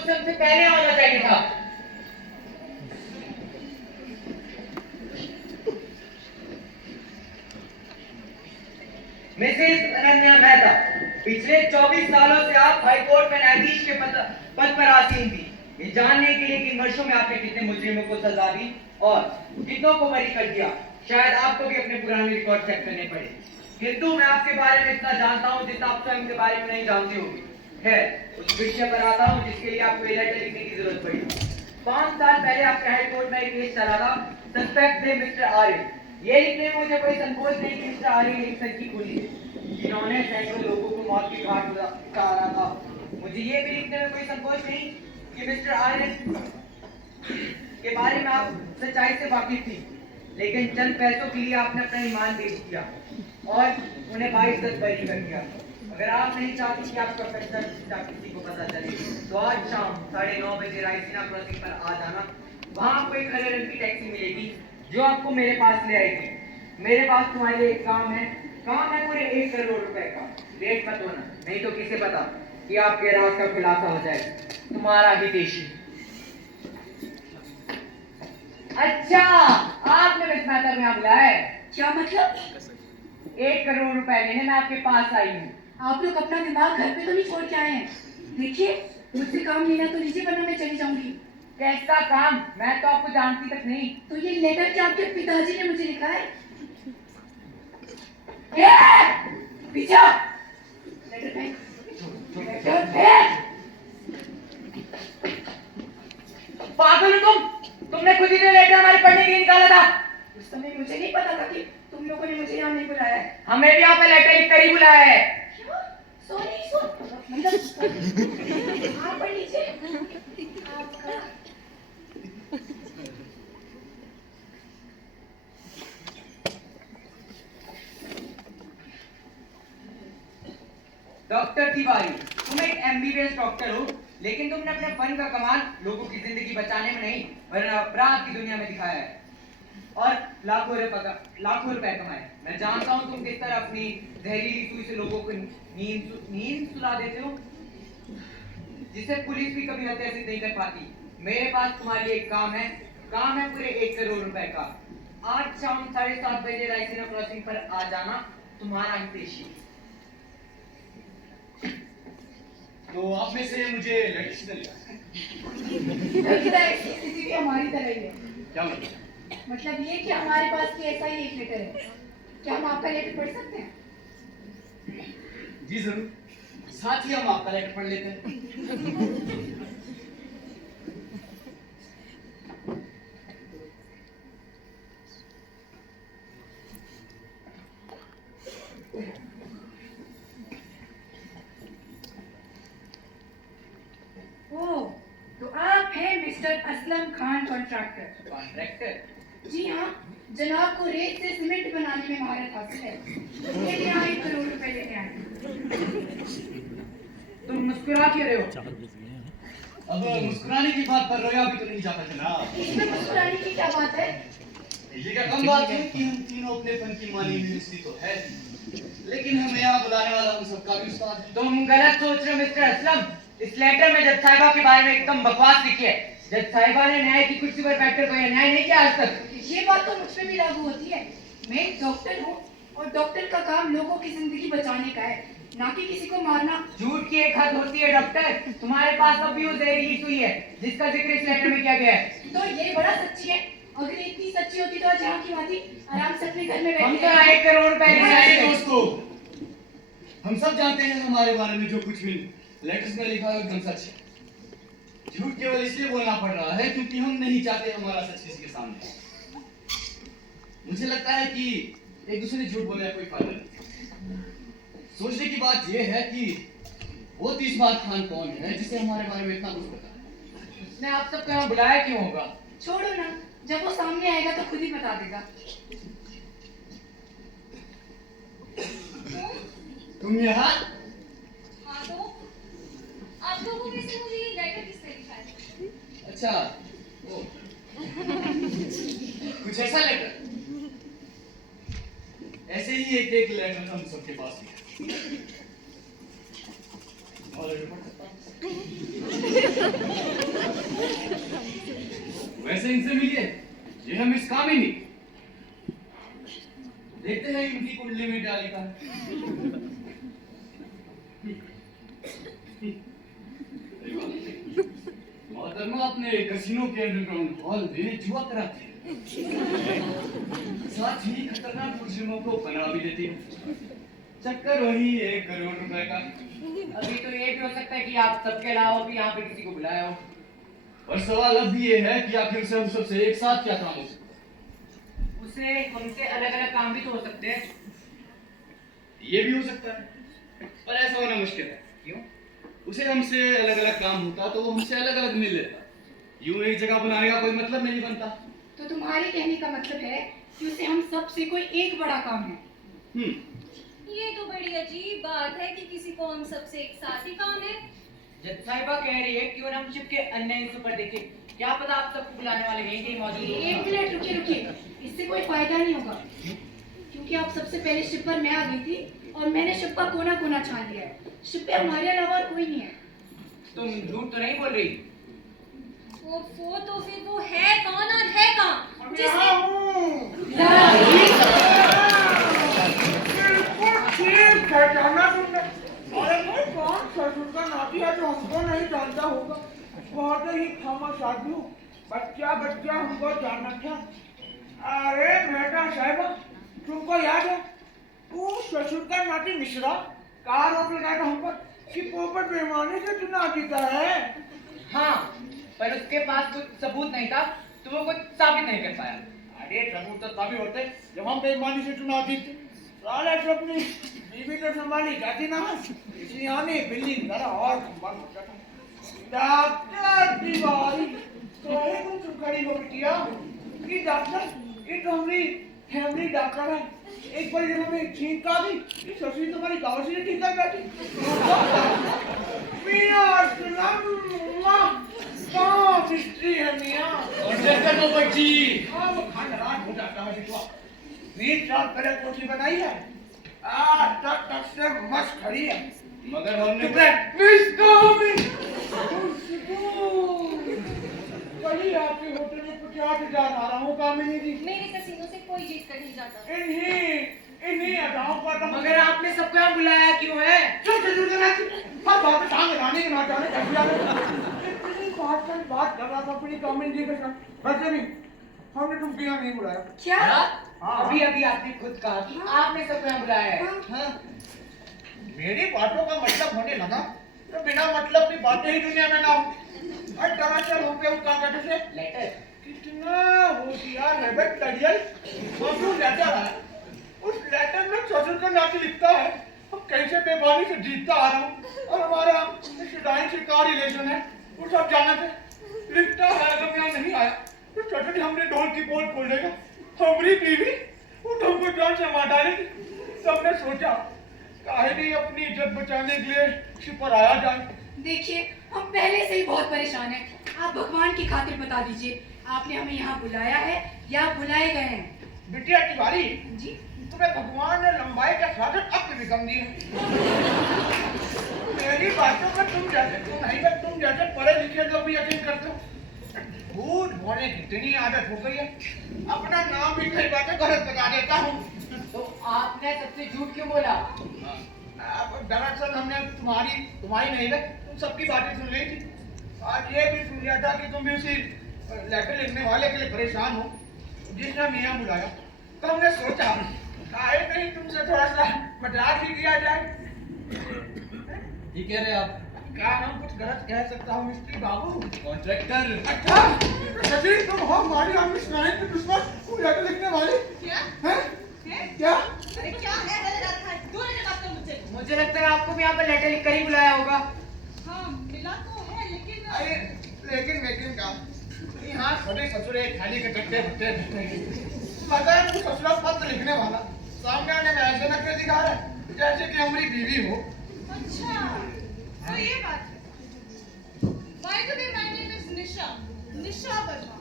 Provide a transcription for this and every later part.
उसे हमसे पहले आना चाहिए था। मिसेस अनन्या मेहता, पिछले 24 सालों से आप हाई कोर्ट में न्यायाधीश के पद पर आसीन थी। ये जानने के लिए कि इन वर्षों में आपने कितने मुजरिमों को सजा दी और कितनों को बरी कर दिया, शायद आपको भी अपने पुराने रिकॉर्ड चेक करने पड़े। किंतु मैं आपके बारे में इतना जानता हूँ जितना आप स्वयं के बारे में नहीं जानते होंगे। है उस विषय पर आता हूँ जिसके लिए आपको लेटर लिखने की जरूरत पड़ी। 5 साल पहले आपके हाई कोर्ट में एक केस चला था, सस्पेक्ट थे मिस्टर आर्य। ये लिखने में मुझे कोई संकोच नहीं कि मिस्टर आर्य एक सच्ची खूनी है जिन्होंने सैकड़ों लोगों को मौत के घाट उतारा था। मुझे ये भी लिखने में कोई संकोच नहीं कि मिस्टर आर्य के बारे में आप सच्चाई से वाकिफ थी, लेकिन चंद पैसों के लिए आपने अपना ईमान बेच दिया और उन्हें बाइज्जत बरी कर दिया। अगर आप नहीं चाहती कि आपका फैसला किसी को पता चले तो आज शाम 9:30 बजे रायसीना क्रॉसिंग पर आ जाना। वहां आपको एक हरे रंग की टैक्सी मिलेगी जो आपको मेरे पास ले आएगी। मेरे पास तुम्हारे लिए एक काम है पूरे 1 करोड़ रुपए का। लेट मत होना, नहीं तो किसे पता कि आपके राज का खुलासा हो जाए। तुम्हारा हितेशी। अच्छा, आपने मिस मेहता में बुलाया है? क्या मतलब? 1 करोड़ रुपए लेने मैं आपके पास आई हूँ। आप लोग अपना दिमाग घर पे तो नहीं छोड़ के आए हैं? देखिए, मुझसे काम लेना तो लीजिए वरना मैं चली जाऊंगी। कैसा काम? मैं तो आपको जानती तक नहीं। तो ये लेटर क्या आपके पिताजी ने मुझे लिखा है? पीछे आओ। लेटर फेंक। लेटर फेंक। पागल हो तुमने खुद ही तो लेटर हमारे पढ़ने के लिए निकाला था। उस समय मुझे नहीं पता था कि तुम लोगों ने मुझे यहाँ नहीं बुलाया है। हमें भी यहाँ पे लेटर लिख कर ही बुलाया है। आप पढ़ लीजिए। डॉक्टर तिवारी, तुम एक MBBS डॉक्टर हो, लेकिन तुमने अपने फन का कमाल लोगों की जिंदगी बचाने में नहीं वरना अपराध की दुनिया में दिखाया है और लाखों रुपए कमाए। मैं जानता हूँ तुम किस तरह अपनी जहरीली सुई से लोगों को नींद सुला देते हो, जिसे पुलिस भी कभी हत्या सिद्ध नहीं कर पाती। मेरे पास तुम्हारे लिए एक काम है पूरे 1 करोड़ रुपए का। आज शाम 7:30 बजे रायसीना क्रॉसिंग पर आ जाना। तुम्हारा हितेशी। तो आप में से मुझे लेटर किसने लिखा? हमारी तरह ही है। क्या मतलब? मतलब ये कि हमारे पास भी ऐसा ही एक लेटर है। क्या हम आपका लेटर पढ़ सकते हैं? जी जरूर, साथ ही हम आपका लेटर पढ़ लेते हैं। ओह, तो आप हैं mister Aslam Khan contractor. Contractor? जी हाँ, जनाब को रेत से सीमेंट बनाने में महारत हासिल है। ये यहाँ 1 करोड़ रुपए लेके आए। तुम मुस्कुरा क्यों रहे हो? अब मुस्कुराने की बात पर रोया भी तो नहीं जाता जनाब। इसमें मुस्कुराने की क्या बात है? ये क्या कम बात है कि हम तीनों अपने फन की मानी यूनिवर्सिटी तो है, लेकिन हमें यहाँ बुलाने वाला हम सबका भी उस्ताद है। तुम गलत सोच रहे हो मिस्टर असलम। इस लेटर में जज साहिबा के बारे में एकदम बकवास लिखी है। जज साहिबा ने न्याय की कुर्सी पर बैठकर कोई अन्याय नहीं किया आज तक। ये बात तो मुझ पे भी लागू होती है। मैं एक डॉक्टर हूँ और डॉक्टर का काम लोगों की जिंदगी बचाने का है, ना कि किसी को मारना। झूठ की एक हद होती है डॉक्टर। तुम्हारे पास अब भी वो जहरीली सुई है जिसका जिक्र इस लेटर में किया गया है। तो ये बड़ा सच्ची है। अगर इतनी सच्ची होती तो आज यहाँ की बात आराम से अपने घर में हम बैठे तो 1 करोड़ रुपए नहीं दोस्तों, हम सब जानते हैं हमारे बारे में जो कुछ भी लेटर्स में लिखा है एकदम सच है। झूठ केवल इसलिए बोलना पड़ रहा है क्योंकि हम नहीं चाहते हमारा सच किसी के सामने। मुझे लगता है कि एक दूसरे झूठ बोलने का कोई फायदा नहीं। सोचने की बात यह है कि वो तीसमार खान कौन है जिसे हमारे बारे में इतना कुछ पता है। उसने आप सबको यहाँ बुलाया क्यों होगा? छोड़ो ना, जब वो सामने आएगा तो खुद ही बता देगा। तुम यहाँ? हाँ तो आप लोगों में से मुझे ये लेटर किसने लिखा है? अच्छा, ओ, कुछ ऐसा लेटर? ऐसे ही एक लेटर हम सबके पास भी है। कॉलेज में पढ़ सकता हूँ। वैसे इनसे मिलिए, ये हम इस काम ही नहीं। देखते हैं इनकी कुंडली में क्या लिखा है। मोहतरमा अपने कैसीनो के अंडरग्राउंड हॉल में जुआ कराती है, साथ ही खतरनाक मुजरिमों को बना भी देती है। चक्कर वही 1 करोड़ रुपए का। अभी तो ये भी हो सकता है कि आप सबके अलावा भी यहाँ पे किसी को बुलाया हो। और सवाल अब ये है कि आखिर से हम सबसे एक साथ क्या काम हो सकता है? उसे हमसे अलग अलग काम भी तो हो सकते हैं। ये भी हो सकता है, पर ऐसा होना मुश्किल है। क्यों? उसे हमसे अलग अलग काम होता तो वो हमसे अलग अलग मिल लेता। यूं एक जगह बनाने का कोई मतलब नहीं बनता। तो तुम्हारे कहने का मतलब है कि उसे हम सबसे कोई एक बड़ा काम है। ये तो बड़ी अजीब बात है कि किसी को हम सबसे एक साथ ही काम है। जज साहिबा कह रही है कि हम शिप के अन्य हिस्सों पर देखें। क्या पता आप सबको बुलाने वाले यहीं कहीं मौजूद हो। 1 मिनट रुकिए, इससे कोई फायदा नहीं होगा, क्योंकि आप सबसे पहले शिप पर मैं आ गई थी और मैंने शिप का कोना कोना छान लिया है। शिप पे हमारे अलावा और कोई नहीं है। तुम झूठ तो नहीं बोल रही? वो तो फिर वो है कौन और है कहाँ? जिसने ठीक है, जाना तुमने। अरे भाई कौन ससुर का नाती है जो हमको नहीं जानता होगा? बहुत ही खामोश आदमी हूँ। बच्चा हमको जानना था। अरे बेटा साहिबा, तुमको याद है वो ससुर का नाती मिश्रा कार रोक लगा था हम पर कि पोपट बेईमानी से चुनाव जीता है। हाँ, पर उसके पास कुछ सबूत नहीं था तो वो कुछ साबित नहीं कर पाया। अरे सबूत तो तभी होते जब हम बेईमानी से चुनाव जीते। साले अपनी बीवी तो संभाली जाती ना, इसी आने बिल्ली जरा और संभाल होता था। डॉक्टर तिवारी तो तुम खड़ी हो बिटिया कि डॉक्टर ये तो हमारी फैमिली डॉक्टर है। एक बार जब हमें छींक आ गई कि ससुरी तुम्हारी गाँव से ठीक कर बैठी। मियाँ सलाम कहाँ हिस्ट्री है मियाँ? और जैसे तो बच्ची हाँ वो खानदान हो जाता है बिटवा। 20 साल पहले कोठी बनाई है, आज तक से मस्त खड़ी है। मगर हमने कल आपके होटल में 50,000 आ रहा हूँ कामिनी जी। मेरे कसीनों से कोई जीत कर नहीं जाता। इन्हीं अदाओं का तो मगर आपने सबको यहाँ बुलाया क्यों है? चल चल चल हर बात में टांग लगाने के ना जाने इतनी बात कर रहा था अपनी कामिनी जी के साथ। वैसे भी हमने तुम पिया नहीं बुलाया। क्या? हाँ। अभी अभी आपने खुद कहा कि आपने सबको यहाँ बुलाया है। हाँ। मेरी बातों का मतलब होने लगा तो बिना मतलब की बातें ही दुनिया में ना हो। और दरअसल हो पे क्या कहते थे लेटर। कितना होशियार है बे तड़ियल। वो जो लेटर है उस लेटर में ससुर का नाती लिखता है हम कैसे बेईमानी से जीतता आ रहा हूँ और हमारा शुदाई से क्या रिलेशन है वो सब जाना थे। लिखता है अगर मैं नहीं आया तो ससुर हमने ढोल की पोल खोलेगा हमारी बीवी वो तुमको जान से मार डालेगी। सबने सोचा काहे नहीं अपनी इज्जत बचाने के लिए शिपर आया जाए। देखिए, हम पहले से ही बहुत परेशान हैं। आप भगवान की खातिर बता दीजिए, आपने हमें यहाँ बुलाया है या बुलाए गए हैं? बिटिया तिवारी जी? तुम्हें भगवान ने लंबाई का साधन अक्ल भी कम दी है। मेरी बातों पर तुम जैसे पढ़े लिखे लोग भी यकीन करते हो। झूठ बोलने की इतनी आदत हो गई है अपना नाम भी कई बातें गलत बता देता हूँ। तो आपने सबसे झूठ क्यों बोला? दरअसल हमने तुम्हारी नहीं है तुम सबकी बातें सुन ली थी। आज ये भी सुन लिया था कि तुम भी उसी लेटर लिखने वाले के लिए परेशान हो जिसने मियाँ बुलाया। तो हमने सोचा काहे नहीं तुमसे थोड़ा सा मजाक ही किया जाए। ये कह रहे आप? क्या हम कुछ गलत कह सकता हूँ मिस्त्री बाबू? कॉन्ट्रैक्टर। अच्छा सचिन तुम हो हमारी हम इस्माइल के दुश्मन तुम लेटर लिखने वाले? क्या? हैं? क्या? अरे क्या है गलत रखा है? दूर से बात कर मुझसे। मुझे लगता है आपको भी यहाँ पर लेटर लिख कर ही बुलाया होगा। हाँ मिला तो है लेकिन अरे लेकिन का यहाँ सभी ससुरे थाली के कट्टे भट्टे मगर वो ससुरा पत्र लिखने वाला सामने आने में ऐसे नखरे दिखा रहा है जैसे कि हमारी बीवी हो। अच्छा तो ये बात है। By the way, my name is निशा वर्मा।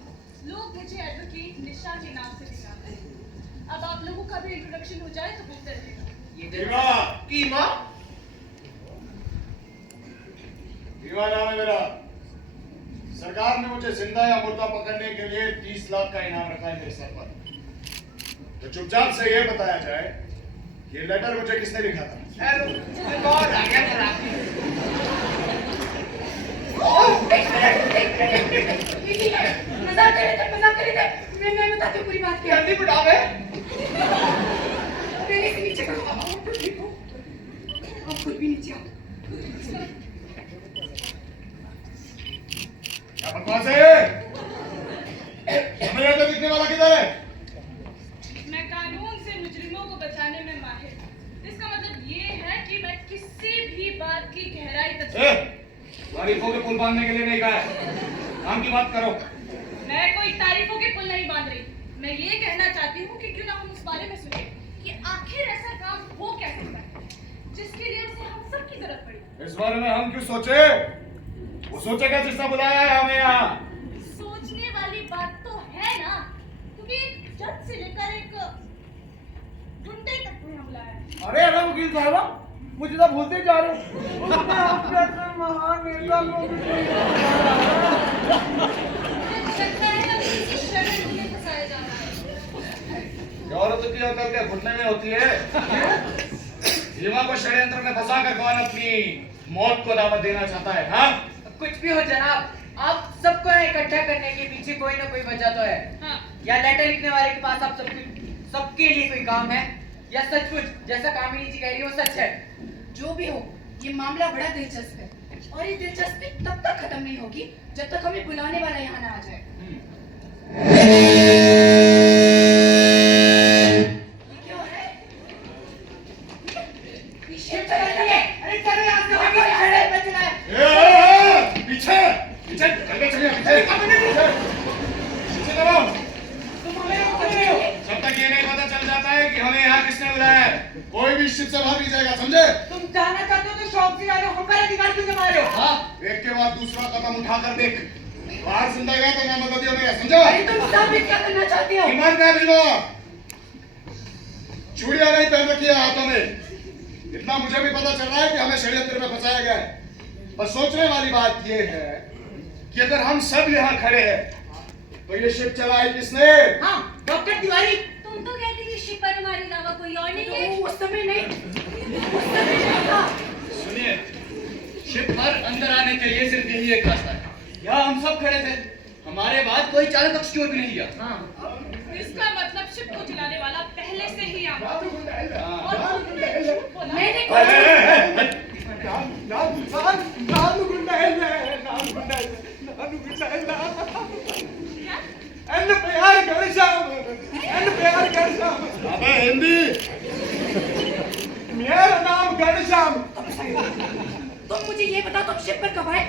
लोग मुझे एडवोकेट निशा के नाम से भी जानते हैं। अब आप लोगों का भी इंट्रोडक्शन हो जाए तो बेहतर रहेगा। ये की माँ बीमा नाम है मेरा। सरकार ने मुझे जिंदा या मुर्दा पकड़ने के लिए 30 लाख का इनाम रखा है मेरे सर पर। तो चुपचाप से ये बताया जाए ये लेटर मुझे किसने लिखा था? कौन आ गया पर आपकी? मजाक कर रहे थे, मजाक कर रहे थे। मैं बताती हूँ पूरी बात क्या है। जल्दी बिठा बे। पहले से नीचे करो। आप खुद भी नीचे आओ। क्या बकवास है? हमें लेटर लिखने वाला किधर है? मैं कानून से मुजरिमों को बचाने में माहिर हूँ। इसका मतलब ये है कि मैं किसी भी बात की गहराई तक तारीफों के पुल बांधने के लिए नहीं कहा है, काम की बात करो। मैं कोई तारीफों के पुल नहीं बांध रही। मैं ये कहना चाहती हूँ कि क्यों ना हम उस बारे में सोचें कि आखिर ऐसा काम हो क्या सकता है जिसके लिए उसे हम सबकी जरूरत पड़ी। इस बारे में हम क्यों सोचे? वो सोचेगा जिसने बुलाया है हमें यहाँ। सोचने वाली बात तो है ना, क्योंकि जज से लेकर एक गुंडे तक को यहाँ बुलाया है। अरे अरे वकील साहब, मुझे तो भूलते जा रहे हो। उसने आपके ऐसे महान नेता को लगता है अब किसी षड्यंत्र में फंसाया जा रहा है। औरत की अकल क्या घुटने में होती है? जीवा को षड्यंत्र में फंसा कर कौन अपनी मौत को दावत देना चाहता है? हाँ, कुछ भी हो जनाब, आप सबको इकट्ठा करने के पीछे कोई ना कोई वजह तो है। हाँ। या लेटर लिखने वाले के पास आप सबके लिए कोई काम है, या सचमुच जैसा कामिनी जी कह रही हो सच है। जो भी हो, ये मामला बड़ा दिलचस्प है और ये दिलचस्पी तब तक खत्म नहीं होगी जब तक हमें बुलाने वाला यहाँ ना आ जाए। ये क्या हो रहा है? ये शिप चला रही है। अरे चलो यहाँ से भागो, यहाँ से बचना है। पीछे पीछे चलिए चलिए पीछे चलो। तुम हमें रोक रहे हो। जब तक ये नहीं पता चल जाता है कि हमें यहाँ किसने बुलाया है, कोई भी शिप से बाहर नहीं जाएगा, समझे? तुम जाना चाहते हो तो शौक से जाओ, हम पर अधिकार क्यों जमा रहे हो? हाँ, एक के बाद दूसरा कदम उठाकर देख। बाहर जिंदा गया तो नाम बता दिया मेरा, समझा? अरे तुम साबित क्या करना चाहते हो? ईमान का बीमा चूड़ियां नहीं पहन रखी है हाथों में। इतना मुझे भी पता चल रहा है कि हमें षड्यंत्र में फंसाया गया है। पर सोचने वाली बात यह है कि अगर हम सब यहाँ खड़े हैं तो ये शिप चलाई किसने? हाँ, डॉक्टर तिवारी। तुम तो कहती थी शिप पर हमारे अलावा कोई और नहीं है। तो उस समय नहीं था। सुनिए, शिप पर अंदर आने के लिए सिर्फ यही एक रास्ता है। यहाँ हम सब खड़े थे, हमारे बाद कोई चालक कक्ष की ओर भी नहीं गया। हाँ, इसका मतलब शिप को चलाने वाला पहले से ही यहाँ था। हाँ। और तुमने झूठ बोला। मैंने अबे हिंदी। मेरा नाम घनश्याम। तुम मुझे ये बताओ, तुम शिप पर कब आए?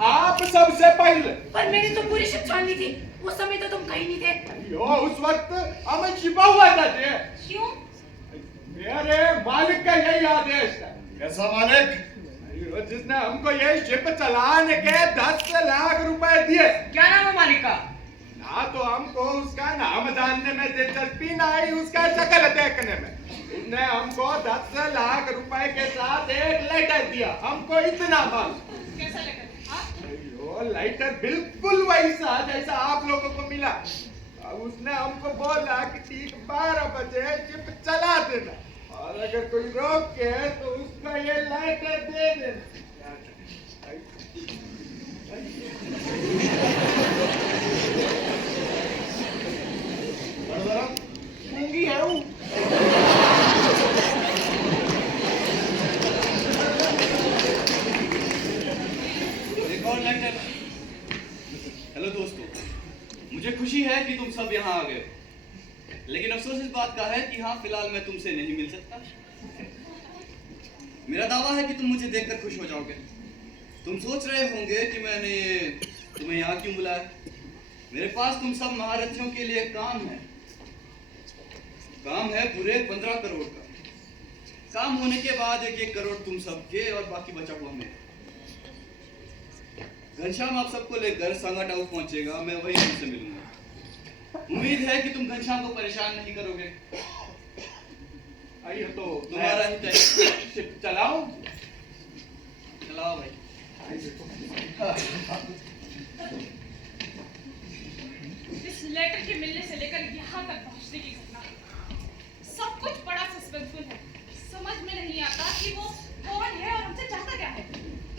आप सबसे पहले। पर मैंने तो पूरी शिप छान ली थी, उस समय तो तुम कहीं नहीं थे। यो, उस वक्त हमें छिपा हुआ था जी। क्यों? मेरे मालिक का यही आदेश था। कैसा मालिक? यो, जिसने हमको ये शिप चलाने के 10 लाख रुपए दिए। क्या नाम है मालिक का? ना तो हमको उसका नाम जानने में दिलचस्पी, ना ही उसका शक्ल देखने में। उसने हमको 10 लाख रुपए के साथ एक लेटर दिया। हमको इतना माल। कैसा लगा? हाँ? यो, लेटर बिल्कुल वैसा जैसा आप लोगों को मिला। अब उसने हमको बोला कि ठीक 12 बजे शिप चला देना, और अगर कोई रोके तो उसका ये लेटर दे देना। गूंगी है वो। एक और लेटर। हेलो दोस्तों, मुझे खुशी है कि तुम सब यहाँ आ गए, लेकिन अफसोस इस बात का है कि हाँ फिलहाल मैं तुमसे नहीं मिल सकता। मेरा दावा है कि तुम मुझे देखकर खुश हो जाओगे। तुम सोच रहे होंगे कि मैंने तुम्हें यहाँ क्यों बुलाया। मेरे पास तुम सब महारथियों के लिए काम है पूरे 15 करोड़ का। काम होने के बाद 1-1 करोड़ तुम सबके और बाकी बचा हुआ मेरा। घनश्याम आप सबको लेकर सांगा टाउन पहुंचेगा, मैं वही तुमसे मिलूंगा। उम्मीद है कि तुम घनश्याम को परेशान नहीं करोगे। आइए तो तुम्हारा ही तय। शिप चलाओ। चलाओ भाई। इस लेटर के मिलने से लेकर यहाँ तक पहुँचने की घटना सब कुछ बड़ा सस्पेंसफुल है। समझ में नहीं आता कि वो कौन है और हमसे चाहता क्या है।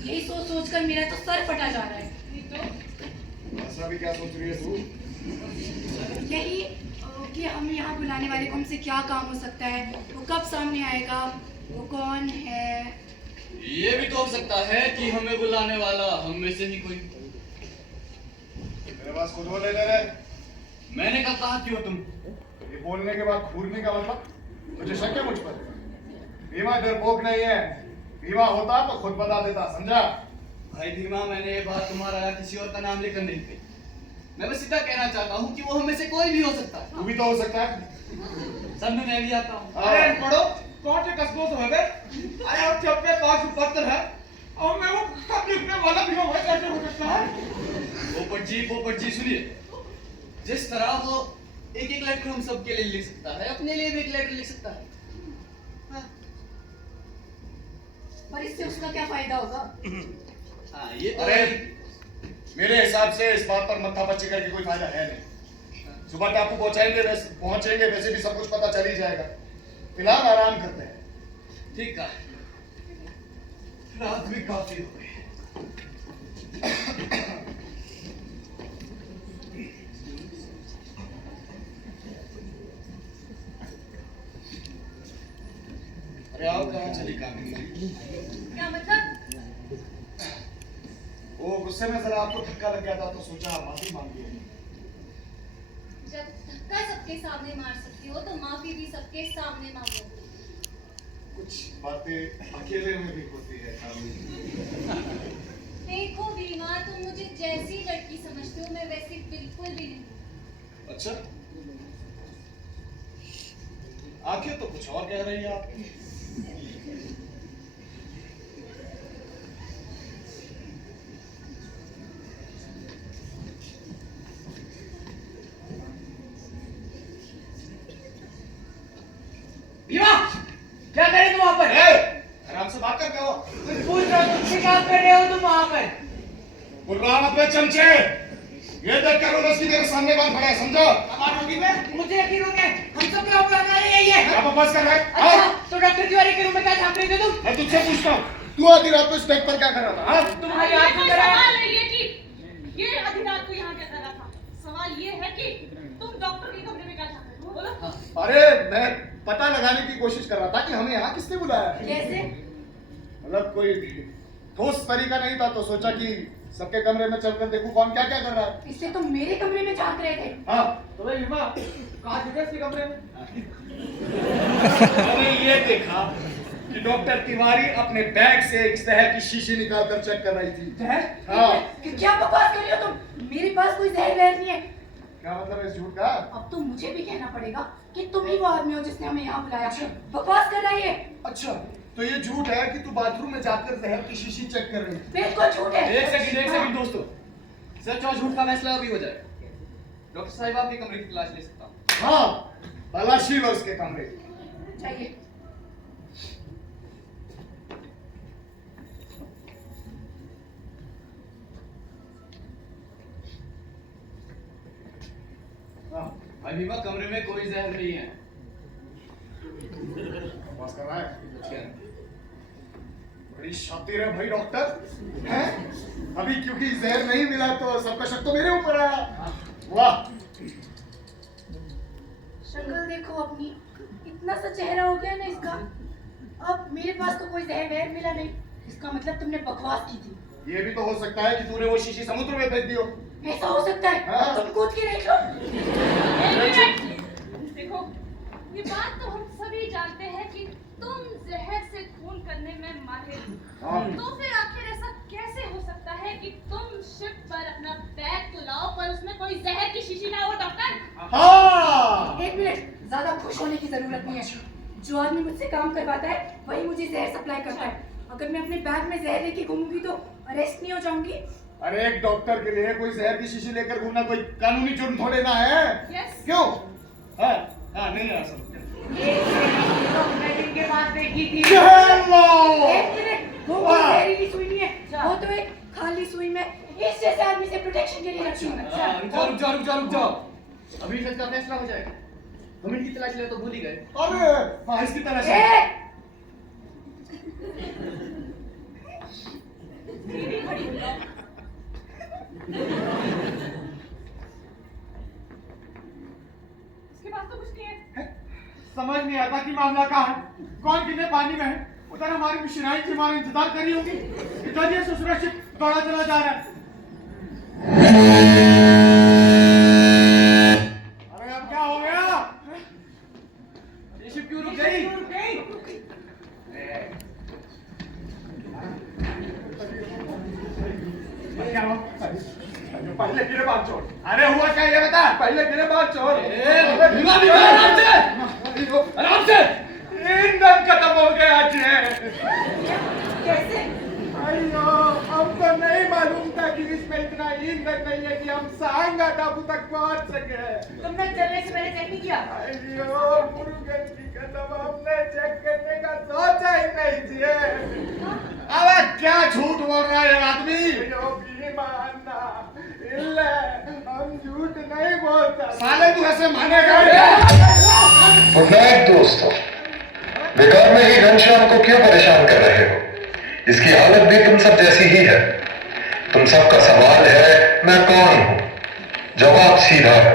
यही सोच सोच कर मेरा तो सर फटा जा रहा है। नहीं तो ऐसा भी क्या सोच रही है तू? यही कि हम यहाँ बुलाने वाले को हमसे क्या काम हो सकता है, वो कब सामने आएगा, वो कौन है। ये भी तो हो सकता है कि हमें बुलाने वाला हम में से ही कोई। मेरे पास खुद बोले दे रहे। मैंने कब कहा क्यों तुम? ये बोलने के बाद घूरने का मतलब? मुझे शक है मुझ पर। भीमा डरपोक नहीं है। भीमा होता तो खुद बता देता, समझा? भाई भीमा, मैंने ये बात तुम्हारा या किसी और का नाम लेकर नहीं कही। मैं बस सीधा कहना चाहता हूँ कि वो हम में से कोई भी हो सकता है। तू भी तो हो सकता है। सब में मैं भी आता हूँ। अरे पढ़ो कौन से कस्बों से है? अरे और जब के पास पत्र है और मैं वो सब लिखने वाला भी हूँ, कैसे हो सकता है? पोपट जी सुनिए। जिस तरह वो एक एक लेटर हम सबके लिए लिख सकता है, अपने लिए भी एक लेटर लिख सकता है। पर इससे उसका क्या फायदा होगा? हाँ, ये तो अरे मेरे हिसाब से इस बात पर मत्थापच्ची करके कोई फायदा है नहीं। सुबह टापू पहुंचेंगे वैसे भी सब कुछ पता चल ही जाएगा। फिलहाल आराम करते हैं। ठीक है। रात भी काफी हो गई। अरे आओ, कहाँ चली कामिनी? क्या मतलब? वो गुस्से में जरा आपको धक्का लग गया था तो सोचा माफी मांग ली। जब धक्का सबके सामने मार सकती हो तो माफी भी सबके सामने मांगो। कुछ बातें अकेले में भी होती है कामिनी। देखो बीमा, तुम मुझे जैसी लड़की समझते हो मैं वैसी बिल्कुल भी नहीं। अच्छा, आखिर तो कुछ और कह रही है आप। भीमा, क्या कर रहे तुम वहाँ पर? आराम से बात करते हो। पूछ रहा हूँ तुमसे, क्या कर रहे हो तुम वहाँ पर? बुर्रा मत में चमचे। ये देख कर रोनस की तेरे सामने बात खड़ा है, समझो? मुझे यकीन हो गया, हम सब के ऊपर आने रही है। क्या बकवास कर रहा है? अच्छा, हाँ? तो डॉक्टर तिवारी के रूम में क्या झांक रहे थे तुम? मैं तुझसे पूछता हूँ, तू आधी रात को इस बेड पर क्या कर रहा था? हाँ? तुम्हारी ये आंख कोई में करा सवाल है ये कि ये आधी रात को यहाँ क्या कर रहा था? सवाल ये है कि तुम डॉक्टर के कमरे में क्या चाहते हो? बोलो। अरे मैं पता लगाने की कोशिश कर रहा था कि हमें यहाँ किसने बुलाया है। कैसे? मतलब कोई ठोस तरीका नहीं था तो सोचा कि सबके कमरे में चलकर देखूं कौन क्या क्या कर रहा है। इससे तो मेरे कमरे में झांक रहे थे। हाँ, तो भाई भीमा कहाँ थे इसके कमरे में? मैंने ये देखा कि डॉक्टर तिवारी अपने बैग से एक जहर की शीशी निकालकर चेक कर रही थी। जहर? हाँ। क्या बकवास कर रही हो तुम? मेरे पास कोई जहर वहर नहीं है। क्या मतलब है इस झूठ का? अब तो मुझे भी कहना पड़ेगा कि तुम ही वो आदमी हो जिसने हमें यहाँ बुलाया। बकवास कर रही है। अच्छा, तो ये झूठ है कि तू बाथरूम में जाकर जहर की शीशी चेक कर रही थी। बिल्कुल झूठ है। एक सेकंड दोस्तों। सच और झूठ का फैसला अभी हो जाएगा। डॉक्टर साहिब, आपके कमरे की तलाश ले सकता हूँ? हाँ, तलाशी लो उसके कमरे की। चाहिए। हाँ, भाई भीमा, कमरे में कोई जहर नहीं है। बस कर रहा है। क्या? बड़ी शातिर है भाई डॉक्टर। हैं? अभी क्योंकि जहर नहीं मिला तो सबका शक तो मेरे ऊपर आया। वाह। शक्ल देखो अपनी, इतना सा चेहरा हो गया ना इसका। अब मेरे पास तो कोई जहर वहर मिला नहीं, इसका मतलब तुमने बकवास की थी। ये भी तो हो सकता है कि तूने वो शीशी समुद्र में फेंक दी हो। ऐसा हो सकता है? हाँ। तुम कूद के देख लो। देखो, ये बात तो हम सभी जानते हैं कि तुम जहर से खून करने में माहिर हो। हाँ। तो फिर आखिर ऐसा कैसे हो सकता है कि तुम शिप पर अपना बैग तो लाओ पर उसमें कोई जहर की शीशी ना हो? डॉक्टर, हाँ। एक मिनट, ज्यादा खुश होने की जरूरत नहीं है। जो आदमी मुझसे काम करवाता है वही मुझे जहर सप्लाई करता है। अगर मैं अपने बैग में जहर लेके घूमूंगी तो अरेस्ट नहीं हो जाऊंगी? अरे एक डॉक्टर के लिए कोई जहर की शीशी लेकर घूमना कोई कानूनी जुर्म थोड़े ना है। यस। क्यों? हाँ, हाँ, नहीं आ सकते। मैंने इनके पास देखी थी। चलो। एक मिनट, वो कोई जहरीली सुई नहीं है, वो तो एक खाली सुई में इस जैसे आदमी से प्रोटेक्शन के लिए रखी हूँ। रुक जाओ। अभी सच का फैसला हो जाएगा। हम इनकी तलाश ले तो भूल ही गए। अरे हाँ, इसकी तलाश है। ए! दीदी खड़ी हो जाओ। इसके पास तो कुछ नहीं है। समझ नहीं आता कि मामला कहाँ है, कौन कितने पानी में है। उधर हमारी मिशनाई की हमारा इंतजार कर रही होगी, इधर ये सुरक्षित दौड़ा चला जा रहा है। अरे अब क्या हो गया? ये शिप क्यों रुक गई? क्या हुआ? पहले गिरबान छोड़। अरे हुआ क्या ये बता। पहले गिरबान छोड़। आराम से। ईंधन खत्म हो गया जी। कैसे? अयो, हमको नहीं मालूम था कि इसमें इतना ईंधन नहीं है कि हम सांगा टापू तक पहुंच सके। तुमने चलने से पहले चेक नहीं किया? अयो, मुरुगन की कसम, हमने चेक करने का सोचा ही नहीं थी। अब क्या झूठ बोल रहा है आदमी? अयो, भीमा अन्ना, इल्ले, हम झूठ नहीं बोलता। साले तू ऐसे मानेगा? गुड नाइट दोस्तों। बेकार में ही घनश्याम को क्यों परेशान कर रहे हो? इसकी हालत भी तुम सब जैसी ही है। तुम सबका सवाल है मैं कौन हूं? जवाब सीधा है,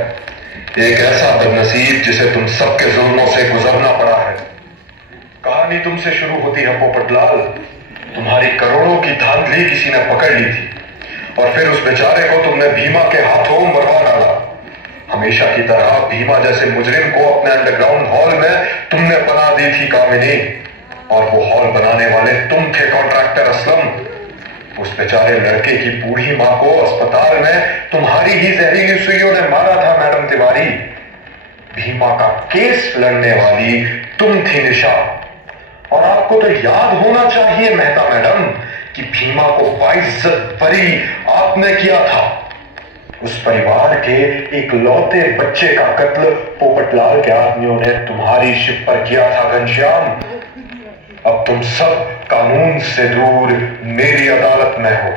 एक ऐसा बदनसीब जिसे तुम सबके जुल्मों से गुजरना पड़ा है। कहानी तुमसे शुरू होती है पोपटलाल। तुम्हारी करोड़ों की धांधली किसी ने पकड़ ली थी और फिर उस बेचारे को तुमने भीमा के हाथों मरवा डाला। हमेशा की तरह भीमा जैसे मुजरिम को अपने अंडरग्राउंड हॉल में तुमने बना दी थी कामिनी, और वो हॉल बनाने वाले तुम थे कॉन्ट्रैक्टर असलम। उस बेचारे लड़के की बूढ़ी माँ को अस्पताल में तुम्हारी ही जहरीली सुइयों ने मारा था मैडम तिवारी। भीमा का केस लड़ने वाली तुम थी निशा, और आपको तो याद होना चाहिए मेहता मैडम कि भीमा को बाइज्जत बरी आपने किया था। उस परिवार के एक लौते बच्चे का कत्ल पोपटलाल के आदमियों ने तुम्हारी शिप पर किया था घनश्याम। अब तुम सब कानून से दूर मेरी अदालत में हो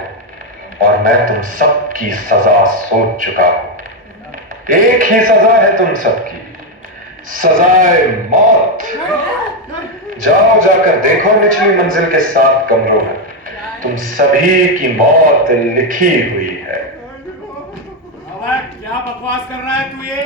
और मैं तुम सब की सजा सोच चुका हूं। एक ही सजा है तुम सबकी, सजाए मौत। जाओ जाकर देखो निचली मंजिल के 7 कमरों में तुम सभी की मौत लिखी हुई है। क्या बकवास कर रहा है तू ये?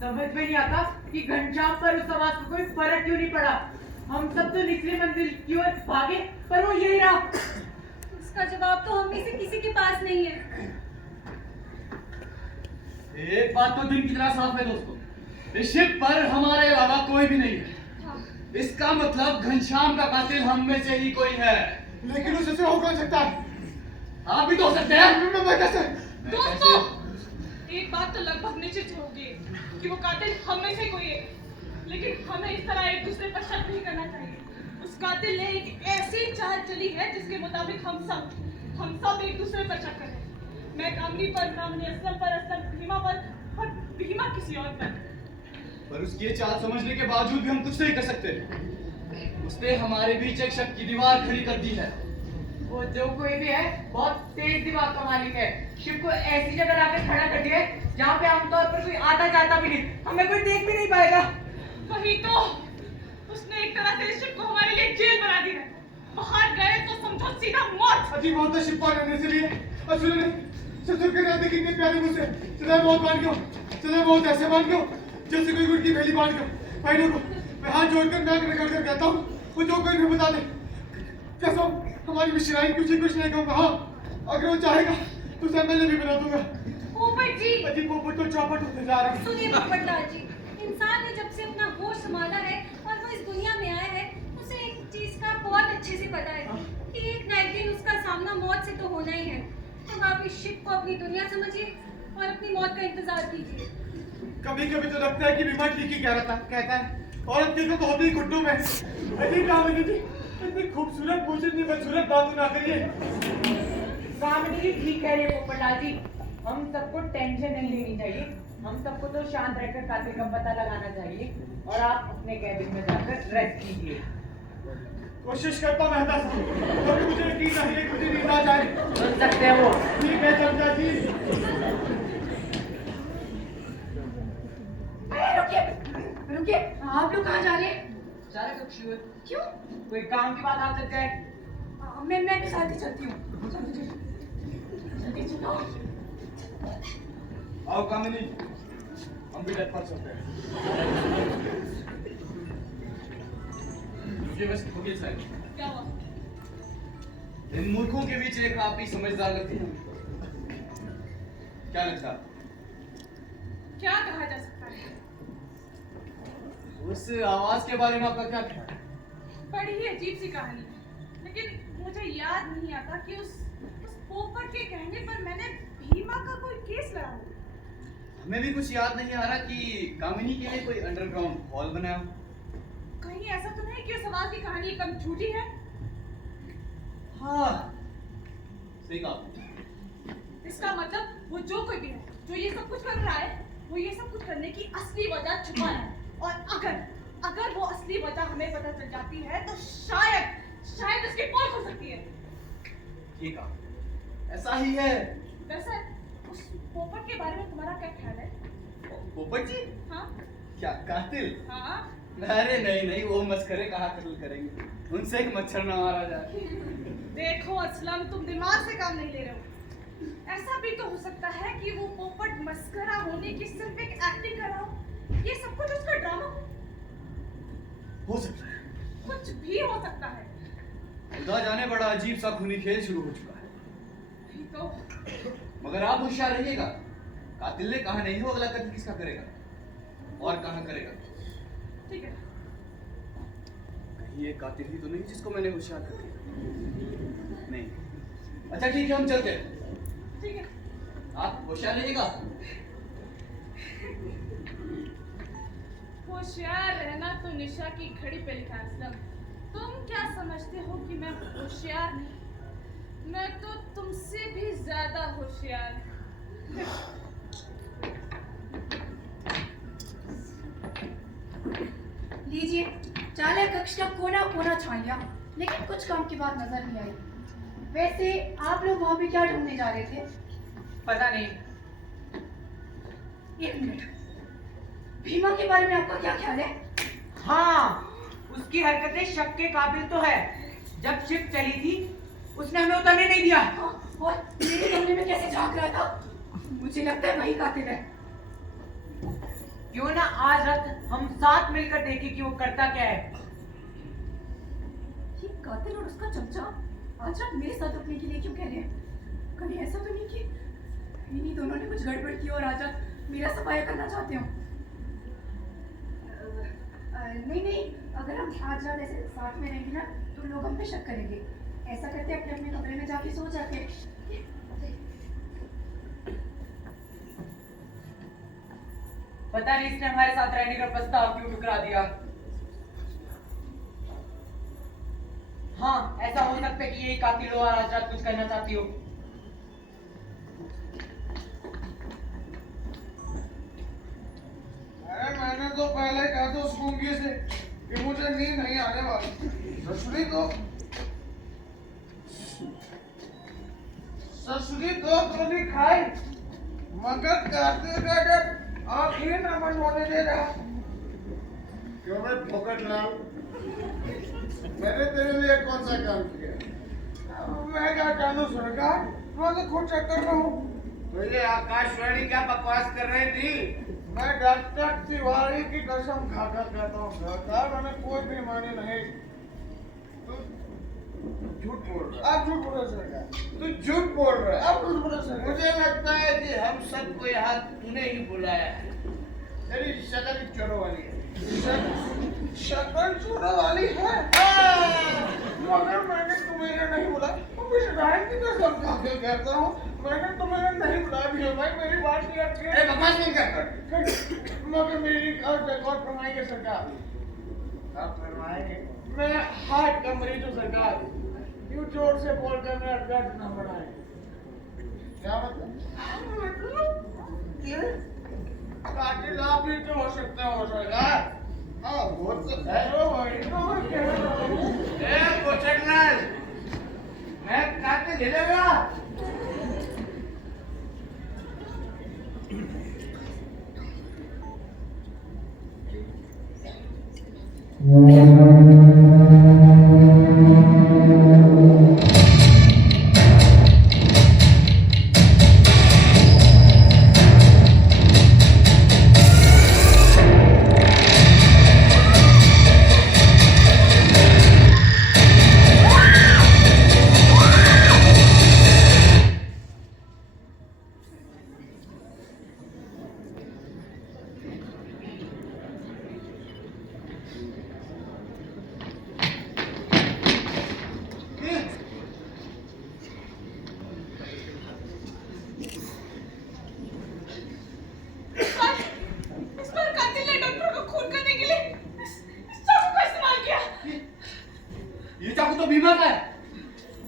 समझ में नहीं आता कि घनश्याम पर उस आवाज को कोई फर्क क्यों नहीं पड़ा। हम सब तो निचली मंजिल की ओर भागे पर वो यही रहा। इसका जवाब तो हम में से किसी के पास नहीं है। एक बात तो दिन की तरह साफ है दोस्तों, इस शिप पर हमारे अलावा कोई भी नहीं है। इसका मतलब घनश्याम का कातिल हम में से ही कोई है। लेकिन उससे हो कौन सकता है? आप भी तो हो सकते हैं। मैं कैसे? दोस्तों, एक बात तो लगभग निश्चित होगी कि वो कातिल हम में से कोई है, लेकिन हमें इस तरह एक दूसरे पर शक नहीं करना चाहिए। उस कातिल ने एक ऐसी चाल चली है जिसके मुताबिक हम सब एक दूसरे पर शक करें। मैं कामनी पर, कामनी असलम पर, असलम भीमा पर और भीमा किसी और पर उसकी ये चाल समझने के बावजूद भी हम कुछ नहीं कर सकते। उसने हमारे बीच एक शक की दीवार खड़ी कर दी है। वो जो कोई भी है बहुत तेज दिमाग का मालिक है। शिप को ऐसी जगह लाकर खड़ा कर दिया है जहाँ पे आमतौर पर कोई आता जाता भी नहीं, हमें कोई देख भी नहीं पाएगा। वही तो, उसने एक तरह से इस शिप को हमारे लिए जेल बना दी है। बाहर गए तो समझो सीधा मौत। अजीब होता शिप पर रहने से लिए असुर ने ससुर के नाते कितने प्यारे मुझसे सदा बहुत बांध गयो, सदा बहुत ऐसे बांध गयो जैसे कोई गुड़ की थैली बांध गयो। भाई को मैं हाथ जोड़कर नाक रगड़ कर कहता हूँ वो जो कोई भी बता दे। कसम हमारी मिशनाई कुछ नहीं कहूँगा। हाँ, अगर वो चाहेगा तो उसे एमएलए भी बना दूंगा। पोपट जी अजी पोपट तो चौपट होते जा रहे हैं। सुनिए पोपटलाल जी, इंसान ने जब से अपना होश संभाला है और वो इस दुनिया में आया है, उसे एक चीज का बहुत अच्छे से पता है कि एक ना एक दिन उसका सामना मौत से तो होना ही है। तो आप इस शिप को अपनी दुनिया समझिए और अपनी मौत का इंतजार कीजिए। कभी कभी तो लगता है कि बीमा ठीक ही कहता है औरत की तो होती ही घुटनों में। अजी कामिनी जी, इतनी खूबसूरत मुझे इतनी बदसूरत बात ना करिए। कामिनी जी ठीक कह रहे हैं पोपटलाल जी, हम सबको टेंशन नहीं लेनी चाहिए। हम सबको तो शांत रहकर कातिल का पता लगाना चाहिए और आप अपने कैबिन में जाकर रेस्ट कीजिए। कोशिश करता मेहता साहब, क्योंकि मुझे यकीन नहीं है कि मुझे नींद आ जाए। सुन सकते हैं वो। ठीक है चमचा जी। रुकिए रुकिए, आप लोग कहाँ जा रहे हैं? जा रहे तो क्यों? क्यों? कोई काम की बात आ सकता है? मैं भी साथ ही चलती हूँ। जल्दी चलो। आओ कामिनी, हम भी डेट पर चलते हैं। मुझे बस होगी सर। क्या हुआ? इन मूर्खों के बीच एक आप ही समझदार लगती है। क्या लगता? क्या कहा जा सकता है? उस आवाज के बारे में आपका क्या ख्याल है? बड़ी ही अजीब सी कहानी है, लेकिन मुझे याद नहीं आता कि उस पोपट के कहने पर मैंने भीमा का कोई केस लड़ा हो। हमें भी कुछ याद नहीं आ रहा कि कामिनी के लिए कोई अंडरग्राउंड हॉल बनाया हो। कहीं ऐसा तो नहीं कि उस आवाज की कहानी एकदम झूठी है? हाँ, सही कहा। इसका मतलब वो जो कोई भी है जो ये सब कुछ कर रहा है, वो ये सब कुछ करने की असली वजह छुपा रहा है। और अगर वो असली वजह हमें पता चल जाती है तो शायद उसकी पोल खुल सकती है। ठीक है, ऐसा ही है। वैसे उस पोपट के बारे में तुम्हारा क्या ख्याल है? पोपट जी? हाँ क्या कातिल? हाँ। अरे नहीं, वो मस्करे कहा कत्ल करेंगे, उनसे एक मच्छर न मारा जाए। देखो असलम, तुम दिमाग से काम नहीं ले रहे हो। ऐसा भी तो हो सकता है कि वो पोपट मस्करा होने की सिर्फ एक एक्टिंग कर रहा हो। ये सब कुछ उसका ड्रामा हो सकता है, कुछ भी हो सकता है। खुदा जाने बड़ा अजीब सा खूनी खेल शुरू हो चुका है। नहीं तो मगर आप होशियार रहिएगा, कातिल ने कहा नहीं हो अगला कत्ल किसका करेगा और कहाँ करेगा। ठीक है। कहीं ये कातिल ही तो नहीं जिसको मैंने होशियार कर दिया? नहीं। अच्छा ठीक है, हम चलते हैं। ठीक है। आप होशियार रहिएगा। होशियार रहना तो निशा की घड़ी पे लिखा है असलम। तुम क्या समझते हो कि मैं होशियार नहीं? मैं तो तुमसे भी ज्यादा होशियार। लीजिए, चालक कक्ष का कोना कोना छान लिया, लेकिन कुछ काम की बात नजर नहीं आई। वैसे आप लोग वहां पे क्या ढूंढने जा रहे थे? पता नहीं। एक मिनट, भीमा के बारे में आपका क्या ख्याल है? हाँ, उसकी हरकतें शक के काबिल तो है। जब शिप चली थी उसने हमें उतरने नहीं दिया। और मेरे कमरे में कैसे झांक रहा था? मुझे लगता है वही कातिल है। क्यों ना आज रात हम साथ मिलकर देखें कि वो करता क्या है। ये कातिल और उसका चमचा आज रात मेरे साथ रुकने के लिए क्यों कह रहे हैं? कभी ऐसा तो नहीं कि इन्हीं दोनों ने कुछ गड़बड़ की और आज रात मेरा सफाया करना चाहते हो? नहीं, अगर हम आज रात ऐसे साथ में रहेंगे ना तो लोग हम पे शक करेंगे। ऐसा करते अपने अपने कमरे में जाके सो जाते। पता नहीं इसने हमारे साथ रहने का प्रस्ताव क्यों ठुकरा दिया। हाँ, ऐसा हो सकता है कि यही कातिल हो और आज रात कुछ करना चाहती हो। अरे मैंने तो पहले कहा था उस गूंगी से कि मुझे नींद नहीं आने वाली। ससुरी दो गोली खाई मगर कातिल का जब आखिर न मन होने दे रहा। क्यों भाई पोपटलाल, मैंने तेरे लिए कौन सा काम किया? मैं क्या जानू सरकार, मैं तो खुद चक्कर में हूँ। तो ये आकाशवाणी क्या बकवास कर रही थी? मैं डॉक्टर तिवारी की कसम खाकर कहता हूँ सरकार, मैंने कोई बेईमानी नहीं। झूठ बोल रहा है। आप झूठ बोल रहे सरकार। तू झूठ बोल रहा है। आप झूठ बोल रहे सरकार। मुझे लगता है कि हम सबको यहाँ तूने ही बुलाया है। तेरी शक्ल चोरों वाली है। शक्ल चोरों वाली है। मगर मैंने तुम्हें नहीं बुला। मैं शिकायत की कसम खा के कहता हूँ, मैंने तुम्हें नहीं बुलाया भी भाई, मेरी बात नहीं रखी है। बकवास नहीं कर। मगर मेरी और फरमाएंगे सरकार। आप फरमाएंगे। मैं हार्ट का मरीज हूँ सरकार। यूं जोर से बोलकर मेरा दर्द न बढ़ाए। क्या मतलब? ये कातिल आप ही तो हो सकते हो सरकार। हाँ वो तो है। कोचरलाल, मैं कातिल हिलेगा।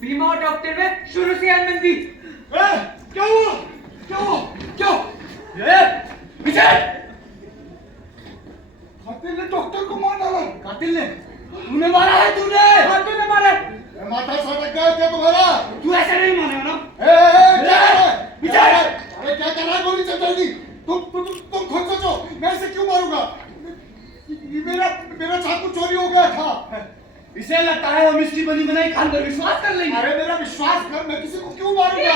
बीमा और डॉक्टर में शुरू से अनबंदी। क्या हुआ? क्या हुआ? क्या? ये विजय! कातिल ने डॉक्टर को मार डाला। कातिल ने? तूने मारा है? तूने? हाँ तूने मारा है। माथा सटक गया क्या तुम्हारा? तू ऐसे नहीं मानेगा ना? विजय! अरे क्या कर रहा है गोली चचाजी? तुम खुद सोचो, मैं इसे क्यों मारूंगा? मेरा चाकू चोरी हो गया था। इसे लगता है हम इसकी बनी बनाई खान पर विश्वास कर लेंगे। अरे मेरा विश्वास कर, मैं किसी को क्यों मारूंगा?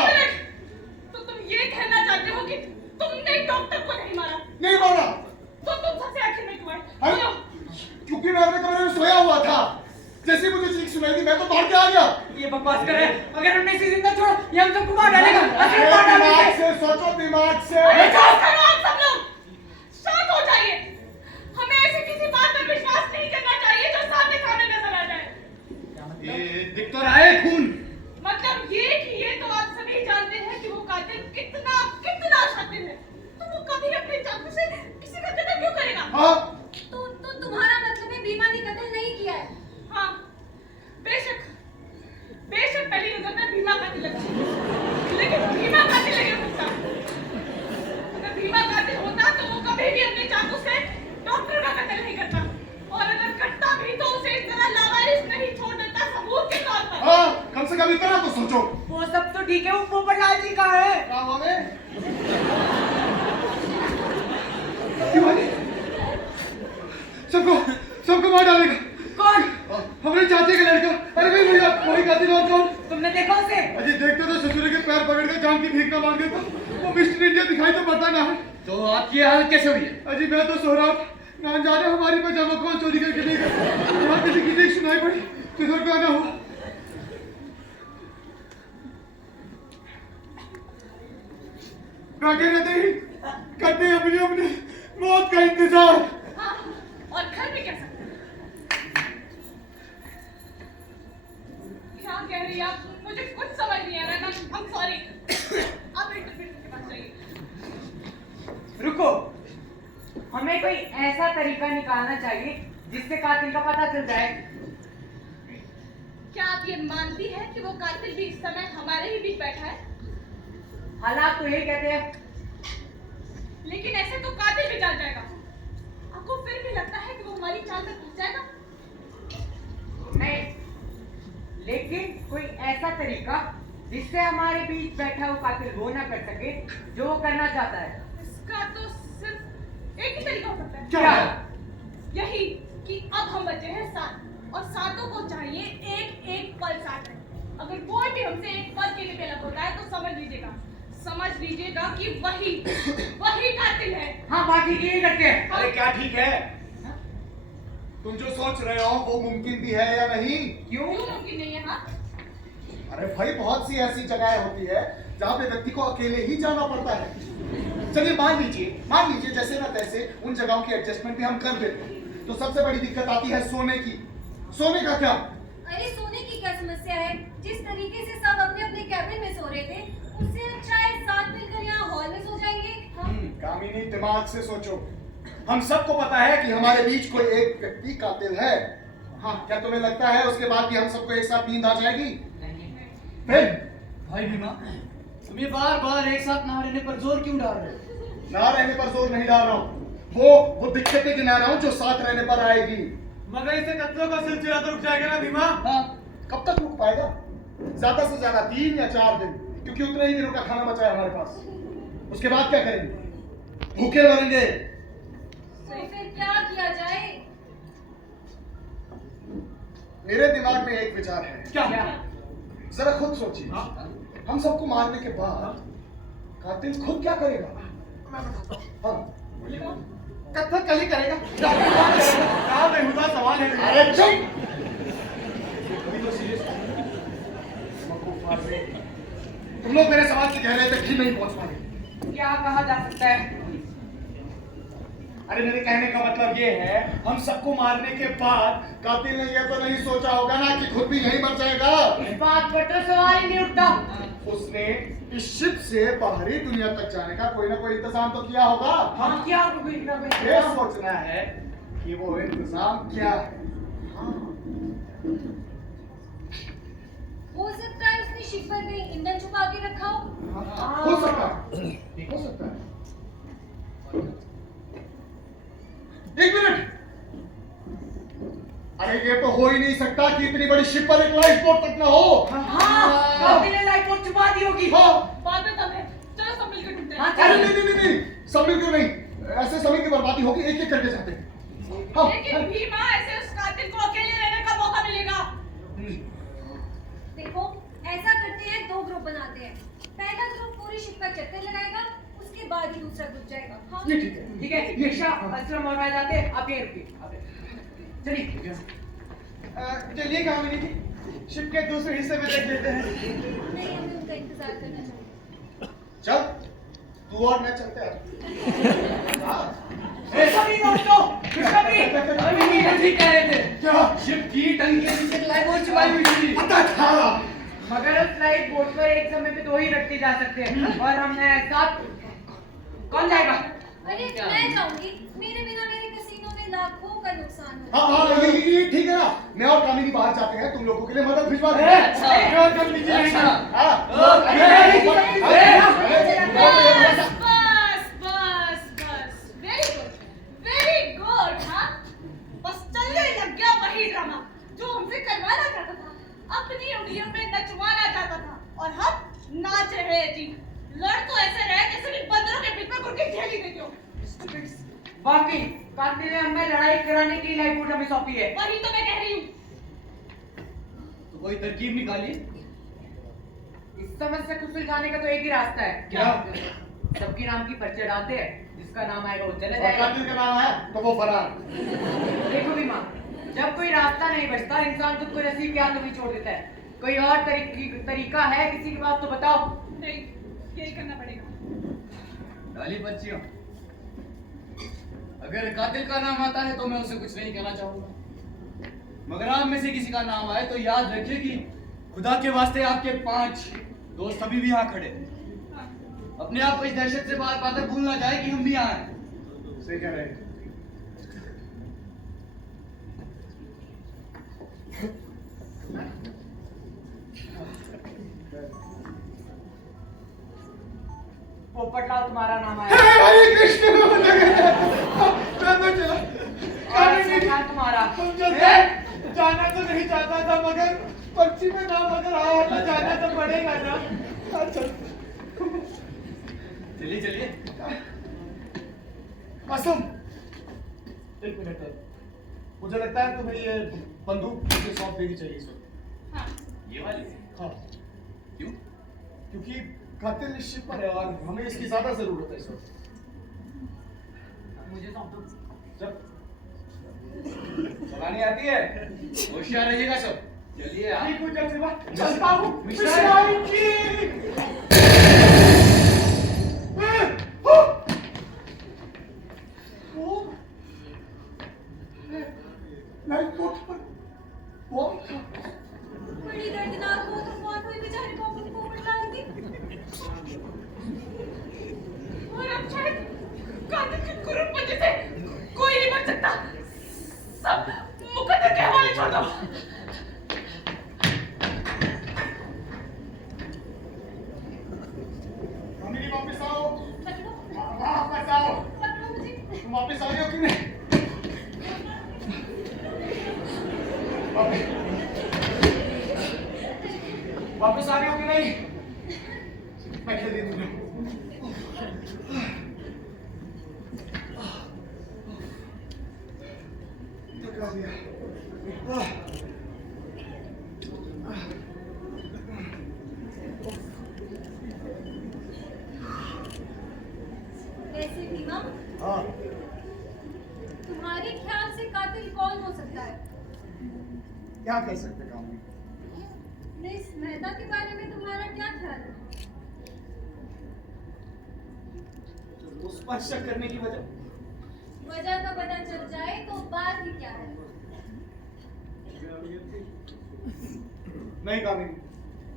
तो तुम ये कहना चाहते हो कि तुमने डॉक्टर को नहीं मारा? नहीं मारा। तो तुम सबसे आखिर में क्यों आए? अरे क्योंकि मैं अपने कमरे में सोया हुआ था। जैसे ही मुझे चीख सुनाई दी मैं तो दौड़ के आ गया। ये बकवास कर रहे हैं। अगर हमने इसे जिंदा छोड़ा ये हम सबको मार डालेगा। असली मार डालेगा। दिमाग से सोचो, दिमाग से। शांत करो आप सब लोग। शांत हो जाइए। हमें ऐसी किसी बात पर विश्वास नहीं करना चाहिए जो सामने सामने नजर आ जाए। ये दिख तो रहा है खून। मतलब ये कि ये तो आप सभी जानते हैं कि वो कातिल कितना शातिर है। तो वो कभी अपने चाकू से किसी का कत्ल क्यों करेगा? हाँ? तो तुम्हारा मतलब है बीमा ने कत्ल नहीं किया है? हाँ, बेशक पहली नजर में भीमा कातिल लगती है, लेकिन भीमा कातिल नहीं हो सकता। अगर भीमा कातिल होता तो वो कभी भी अपने चाकू से डॉक्टर का कत्ल नहीं करता, और अगर करता भी तो उसे इस तरह लावारिस नहीं छोड़ देता सबूत के तौर पर। हाँ, कम से कम इतना तो सोचो। वो सब तो ठीक है। वो पोपटलाल जी कहाँ है? क्या हुआ बे? सबको मार डालेगा। कौन? हमारे चाचे का लड़का। अरे भाई भैया, वही कातिल और कौन? तुमने देखा उसे? अजी देखते तो ससुर के पैर पकड़ के जान की भीख ना मांगे तो वो मिस्टर इंडिया दिखाई तो पड़ता ना है। तो आपकी हालत कैसे हुई है? अजी मैं तो सो रहा ना जाने हमारी पजामा कौन चोरी करके ले गया। यहाँ किसी की देख सुनाई पड़ी किधर को आना हुआ। बैठे रहते ही करते हैं अपनी मौत का इंतजार। हाँ, और घर में कैसा? क्या कह रही है आप? मुझे कुछ समझ नहीं आ रहा। I'm sorry। आप इंटरप्रेटर के पास जाइए। रुको, हमें कोई ऐसा तरीका निकालना चाहिए जिससे कातिल का पता चल जाए। क्या आप ये मानती हैं कि वो कातिल भी इस समय हमारे ही बीच बैठा है? हालात तो यही कहते हैं। लेकिन ऐसे तो कातिल भी जान जाएगा। आपको फिर भी लगता है कि वो हमारी चाल में फंस जाएगा? नहीं, लेकिन कोई ऐसा तरीका जिससे हमारे बीच बैठा हुआ कातिल वो ना कर सके जो वो करना चाहता है। इसका तो सिर्फ एक ही तरीका हो सकता है। क्या? यही कि अब हम बचे हैं 7 और 7 को चाहिए एक पल साथ रहे। अगर कोई भी हमसे एक पल के लिए भी अलग होता है तो समझ लीजिएगा कि वही कातिल है। हाँ, बाकी यही करते हैं। अरे क्या ठीक है? तुम जो सोच रहे हो वो मुमकिन भी है या नहीं? क्यों मुमकिन नहीं है? हाँ, अरे भाई बहुत सी ऐसी जगह होती है जहाँ पे व्यक्ति को अकेले ही जाना पड़ता है। चलिए मान लीजिए जैसे ना तैसे उन जगहों की एडजस्टमेंट भी हम कर देते हैं, तो सबसे बड़ी दिक्कत आती है सोने की। सोने का क्या? अरे सोने की क्या समस्या है? जिस तरीके से सब अपने अपने कैबिन में सो रहे थे, उससे अच्छा है साथ मिलकर यहाँ हॉल में सो जाएंगे। हाँ? कामिनी दिमाग से सोचो। हम सबको पता है कि हमारे बीच कोई एक व्यक्ति कातिल है। हाँ, क्या तुम्हें लगता है उसके बाद भी हम सबको एक साथ नींद आ जाएगी? फिर भाई भीमा, तुम ये बार बार एक साथ ना रहने पर जोर क्यों डाल रहे हो? ना रहने पर जोर नहीं डाल रहा हूँ, वो दिक्कतें गिना रहा हूँ जो साथ रहने पर आएगी। मगर इसे कत्लों का सिलसिला तो रुक जाएगा ना भीमा? हाँ, कब तक रुक पाएगा? ज्यादा से ज्यादा 3 या 4 दिन, क्योंकि उतने ही दिनों का खाना बचा है हमारे पास। उसके बाद क्या करेंगे? भूखे मरेंगे। तो फिर क्या किया जाए? मेरे दिमाग में एक विचार है। क्या? जरा खुद सोचिए। हम सबको मारने के बाद कातिल खुद क्या करेगा? हाँ, कत्ल करेगा। क्या बेहुदा सवाल है। अरे चुप! तुम लोग मेरे सवाल की गहराई तक ही नहीं पहुंच पाए। क्या कहा जा सकता है? अरे मेरे कहने का मतलब ये है, हम सबको मारने के बाद कातिल ने यह तो नहीं सोचा होगा ना कि खुद भी यहीं मर जाएगा। इस बात पर तो सवाल ही नहीं उठता। उसने इस शिप से बाहरी दुनिया तक जाने का कोई ना कोई इंतजाम तो किया होगा। हम क्या कोई ना ये सोचना है कि वो इंतजाम क्या है। हो सकता है उसने शिप पर कहीं ईंधन छुपा के रखा हो। हो सकता है। एक मिनट, अरे ये तो हो ही नहीं सकता कि इतनी बड़ी शिप पर एक लाइफ बोट तक ना हो। कातिल ने लाइफ बोट छुपा दी होगी। हाँ, बाद में तब है, चलो सब मिलकर ढूंढते हैं। अरे नहीं, सब मिलकर नहीं, ऐसे समय की बर्बादी होगी, एक एक करके जाते हैं। हाँ, लेकिन भीमा, ऐसे उस कातिल को अकेले रहने का मौका मिलेगा। देखो, ऐसा करते हैं, 2 ग्रुप बनाते हैं। पहला ग्रुप पूरी शिप का चक्कर लगाएगा, उसके बाद ही दूसरा ग्रुप जाएगा। हाँ? ये ठीक है। ठीक है, निशा, असलम और मैं जाते हैं, आप यहीं रुकिए। चलिए। चलिए कामिनी जी, शिप के दूसरे हिस्से में देख लेते हैं। नहीं, हमें उनका इंतजार करना चाहिए। चल, तू और मैं चलते हैं। हाँ। सभी दोस्तों, खुशखबरी। अभी ये ठीक कह रहे थे। क्या? शिप की टंकी के नीचे लाइफ बोट छुपाई हुई थी। पता था। मगर उस लाइफ बोट पर एक समय पे 2 ही व्यक्ति जा सकते हैं और हम हैं 7। कौन जाएगा? अरे मैं जाऊंगी, मेरे बिना मेरे कैसीनो में लाखों का नुकसान हो। हाँ, ये ठीक है ना। मैं और कामिनी बाहर जाते हैं, तुम लोगों के लिए मदद भिजवा देंगे। अच्छा। कर लीजिए। अच्छा। हाँ। बस वेरी गुड। हाँ, बस चलने लग गया वही ड्रामा जो हमसे करवाना चाहता था, अपनी उंगलियों में नचवाना चाहता था, और हम नाच रहे जी। लड़ तो ऐसे रहे जैसे कि बंदरों के बीच में घुट के झेली देते हो। वाकई कातिल ने हमें लड़ाई कराने की लाइफ बोट हमें सौंपी है। वही तो मैं कह रही हूँ। तो कोई तरकीब निकालिए। इस समस्या को सुलझाने का तो एक ही रास्ता है। क्या? सबके नाम की पर्चे डालते हैं, जिसका नाम आएगा वो चला और जाएगा। कातिल का नाम है तो वो फरार। देखो बीमा, जब कोई रास्ता नहीं बचता, इंसान खुद को नसीब के हाथों में छोड़ देता है। कोई और तरीका है किसी के पास तो बताओ। नहीं, यही करना पड़ेगा। डाली बच्चियों, अगर कातिल का नाम आता है तो मैं उसे कुछ नहीं कहना चाहूंगा, मगर आप में से किसी का नाम आए तो याद रखिए कि खुदा के वास्ते आपके 5 दोस्त अभी भी यहाँ खड़े हैं। अपने आप को इस दहशत से बाहर पाकर भूल ना जाए कि हम भी यहाँ हैं। सही कह रहे हैं। पोपटलाल तुम्हारा नाम आया। हरे कृष्ण। चला। और खान तुम्हारा। जाना तो नहीं चाहता था, मगर पर्ची में नाम अगर आया तो जाना तो पड़ेगा ना। चलिए चलिए। असम, एक मिनट, मुझे लगता है तुम्हें ये बंदूक मुझे सौंप देनी चाहिए इस वक्त। हाँ, ये वाली? हाँ, क्यों? क्योंकि कातिल इस शिप पर है और हमें इसकी ज्यादा जरूरत है इस वक्त। मुझे सौंप दो। जब चलानी आती है? होशियार रहिएगा सब। चलिए आप। ठीक हूँ जल्द से बात चलता हूँ मिश्रा मिश्राइन जी। नाइट कोर्ट पर बॉम्ब था। बड़ी दर्दनाक हो तो मौत हुई बेचारे बॉम्ब को डाल दी। और अब शायद कातिल की कुरूप वजह से कोई नहीं बच सकता। सब मुकद्दर के हवाले छोड़ दो। कामिनी वापस आओ, पकड़ो वापस आओ। पकड़ो मुझे। तुम वापस आ रही हो कि नहीं? वापस आ रही हो कि नहीं? मैं खेल दी तुझे। थका दिया। वैसे बीमा हाँ, तुम्हारे ख्याल से कातिल कौन हो सकता है? क्या कह सकते कामिनी? मिस मेहता के बारे में तुम्हारा क्या ख्याल है? उस पर शक करने की वजह वजह का पता चल जाए तो बात ही क्या है? नहीं कामिनी,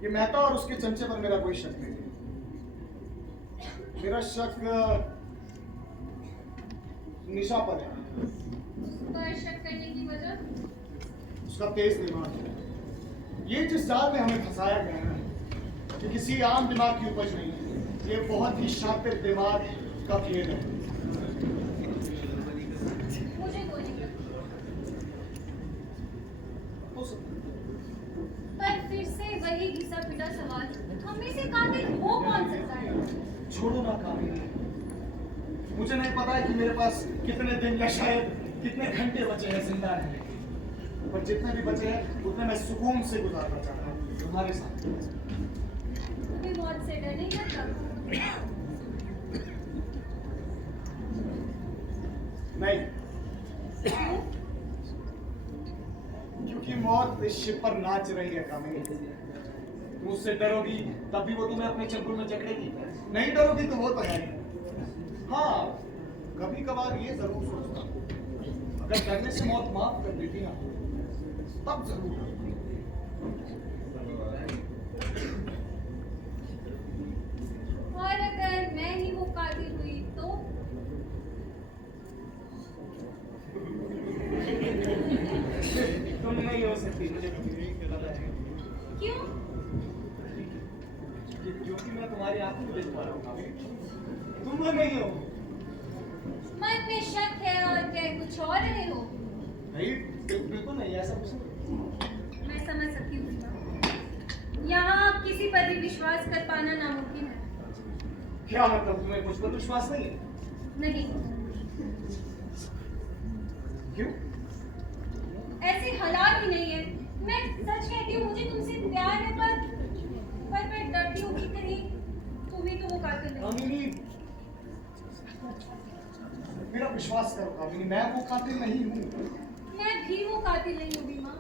ये मेहता और उसके चमचे पर मेरा कोई शक नहीं है। मेरा शक निशा पर है। पर शक करने की वजह? उसका तेज दिमाग है। ये जिस जाल में हमें फंसाया गया है ना, ये किसी आम दिमाग की उपज नहीं है। ये बहुत ही शातिर दिमाग का खेल है। मुझे कोई नहीं लगता। हो सकता है। पर फिर से वही घिसा पिटा सवाल, हम में से कातिल हो कौन सकता है? छोड़ो ना कामिनी, मुझे नहीं पता है कि मेरे पास कितने दिन या शायद कितने घंटे बचे हैं जिंदा रहने के, पर जितने भी बचे हैं उतने मैं सुकून से गुजारना चाहता हूँ तुम्हारे साथ। तुम्हें मौत से डर नहीं लगता? नहीं, क्योंकि मौत इस शिप पर नाच रही है कामिनी। तुम उससे डरोगी तब भी वो तुम्हें अपने चंगुल में जकड़ेगी, नहीं डरोगी तो वो तो है नहीं। हाँ, कभी कभार ये जरूर सोचता हूं, अगर डरने से मौत माफ कर देती ना तब जरूर डरता। और अगर मैं ही वो कातिल हुई तो? तुम नहीं हो सकती, मुझे पता है। क्यों? क्योंकि मैं तुम्हारी आंखों में देख पा रहा हूँ कामिनी। तुम वो नहीं हो। मन में शक है और कह कुछ और रहे हो। नहीं, बिल्कुल नहीं, ऐसा कुछ नहीं। मैं समझ सकती हूँ। यहाँ किसी पर भी विश्वास कर पाना नामुमकिन है। क्या मतलब, तुम्हें मुझ पर विश्वास नहीं है? नहीं, क्यों? ऐसे हालात ही नहीं है। मैं सच कहती हूँ, मुझे तुमसे प्यार है, पर मैं डरती हूँ कि कहीं तुम ही तो वो कातिल नहीं। कामिनी, मेरा विश्वास करो कामिनी, मैं वो कातिल नहीं हूँ। मैं भी वो कातिल नहीं हूँ बीमा।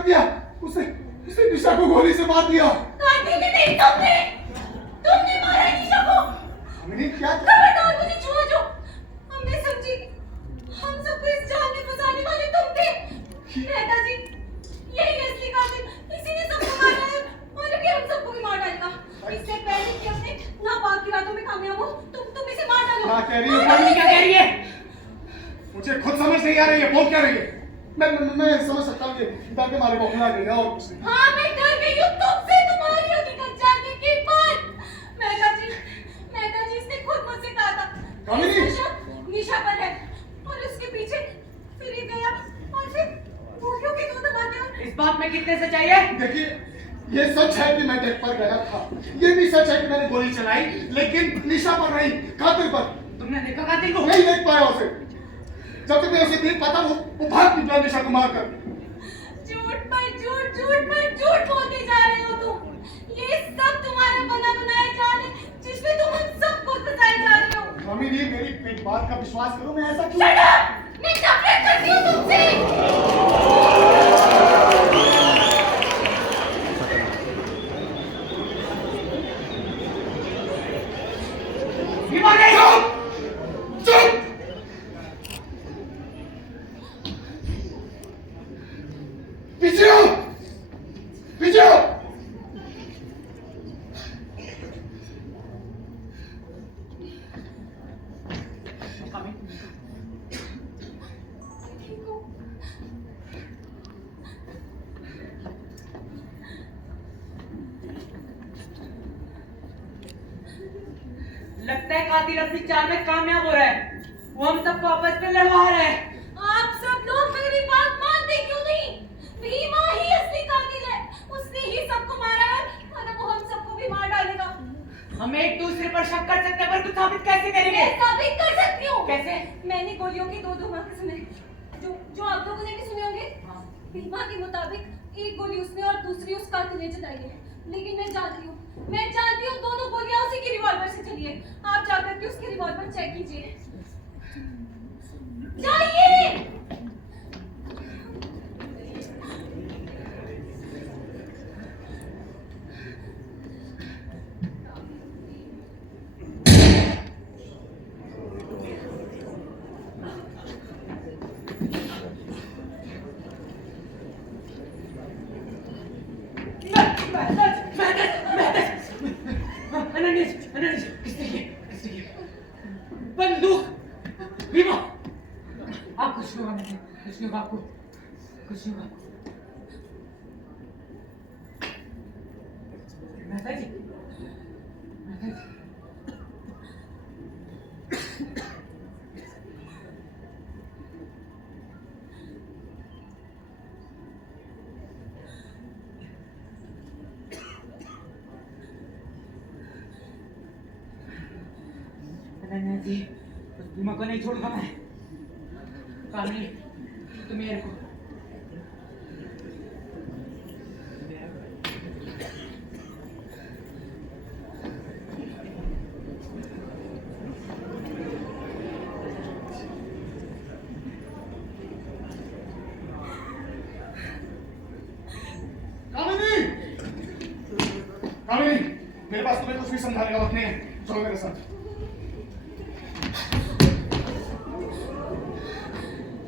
कर दिया, उसे निशा को गोली से मार दिया। कातिल नहीं तुमने मारा निशा को। हमने क्या खबरदार मुझे छुआ जो, हमने समझी हम सबको इस जाल में फंसाने वाले तुम थे। मेहता जी, यही असली कातिल, इसी ने सबको मारा है और अभी हम सबको भी मार डालेगा। इससे पहले कि अपने नापाक इरादों में कामयाब हो, तुम इसे मार डालो। क्या कह रही है? क्या कह रही है? मुझे खुद समझ नहीं आ रही है, बोल क्या रही है? मैं समझ सकता हूँ कि डर के मारे बौखला गई है और कुछ नहीं। हाँ, मैं डर गई हूँ तुमसे, तुम्हारी हकीकत जानने के बाद। मेहता जी इसने खुद मुझसे कहा था कामिनी! निशा पर है और उसके पीछे फिर ये गया और फिर गोलियों के दो धमाके। इस बात में कितने सच्चाई है? देखिए, ये सच है कि मैं डेक पर गया था, ये भी सच है कि मैंने गोली चलाई, लेकिन निशा पर नहीं, कातिल पर। तुमने देखा कातिल को? नहीं देख पाया उसे। जब तक मैं उसे देख पाता वो भाग निकला निशा को मारकर। झूठ बोलते जा रहे हो तुम। ये सब तुम्हारा बना बनाया जाल है जिसमें तुम हम सबको फंसाए जा रहे हो। कामिनी, मेरी एक बात का विश्वास करो, मैं ऐसा क्यों? Shut up! मैं नफरत करती हूँ तुमसे। चुप! पीछे आओ! पीछे आओ! लगता है कातिल अपनी चाल में कामयाब हो रहा है। वो हम सबको आपस में लड़वा रहा है। आप सब लोग मेरी बात मानते क्यों नहीं? भीमा ही असली कातिल है, उसने ही सबको मारा है और अब वो हम सबको भी मार डालेगा। हम एक दूसरे पर शक कर सकते हैं, पर कुछ साबित कैसे करेंगे? मैं साबित कर सकती हूँ। कैसे? मैंने गोलियों के दो धमाके सुने, जो आप लोगों ने भी सुने होंगे। भीमा के मुताबिक एक गोली उसने और दूसरी उस कातिल ने चलाई है, लेकिन मैं जानती हूँ दोनों गोलियां उसी की रिवॉल्वर से चली है। आप जाकर के उसकी रिवॉल्वर चेक कीजिए। जाइए। बंदूक! भीमा! आप कुछ नहीं होगा, कुछ नहीं होगा आपको, कुछ नहीं होगा। मेहता जी, जी, उस भीमा को नहीं छोड़ूंगा मैं। कामिनी, तुम ये रखो। कामिनी! कामिनी, मेरे पास तुम्हें कुछ भी समझाने का वक्त नहीं है, चलो मेरे साथ।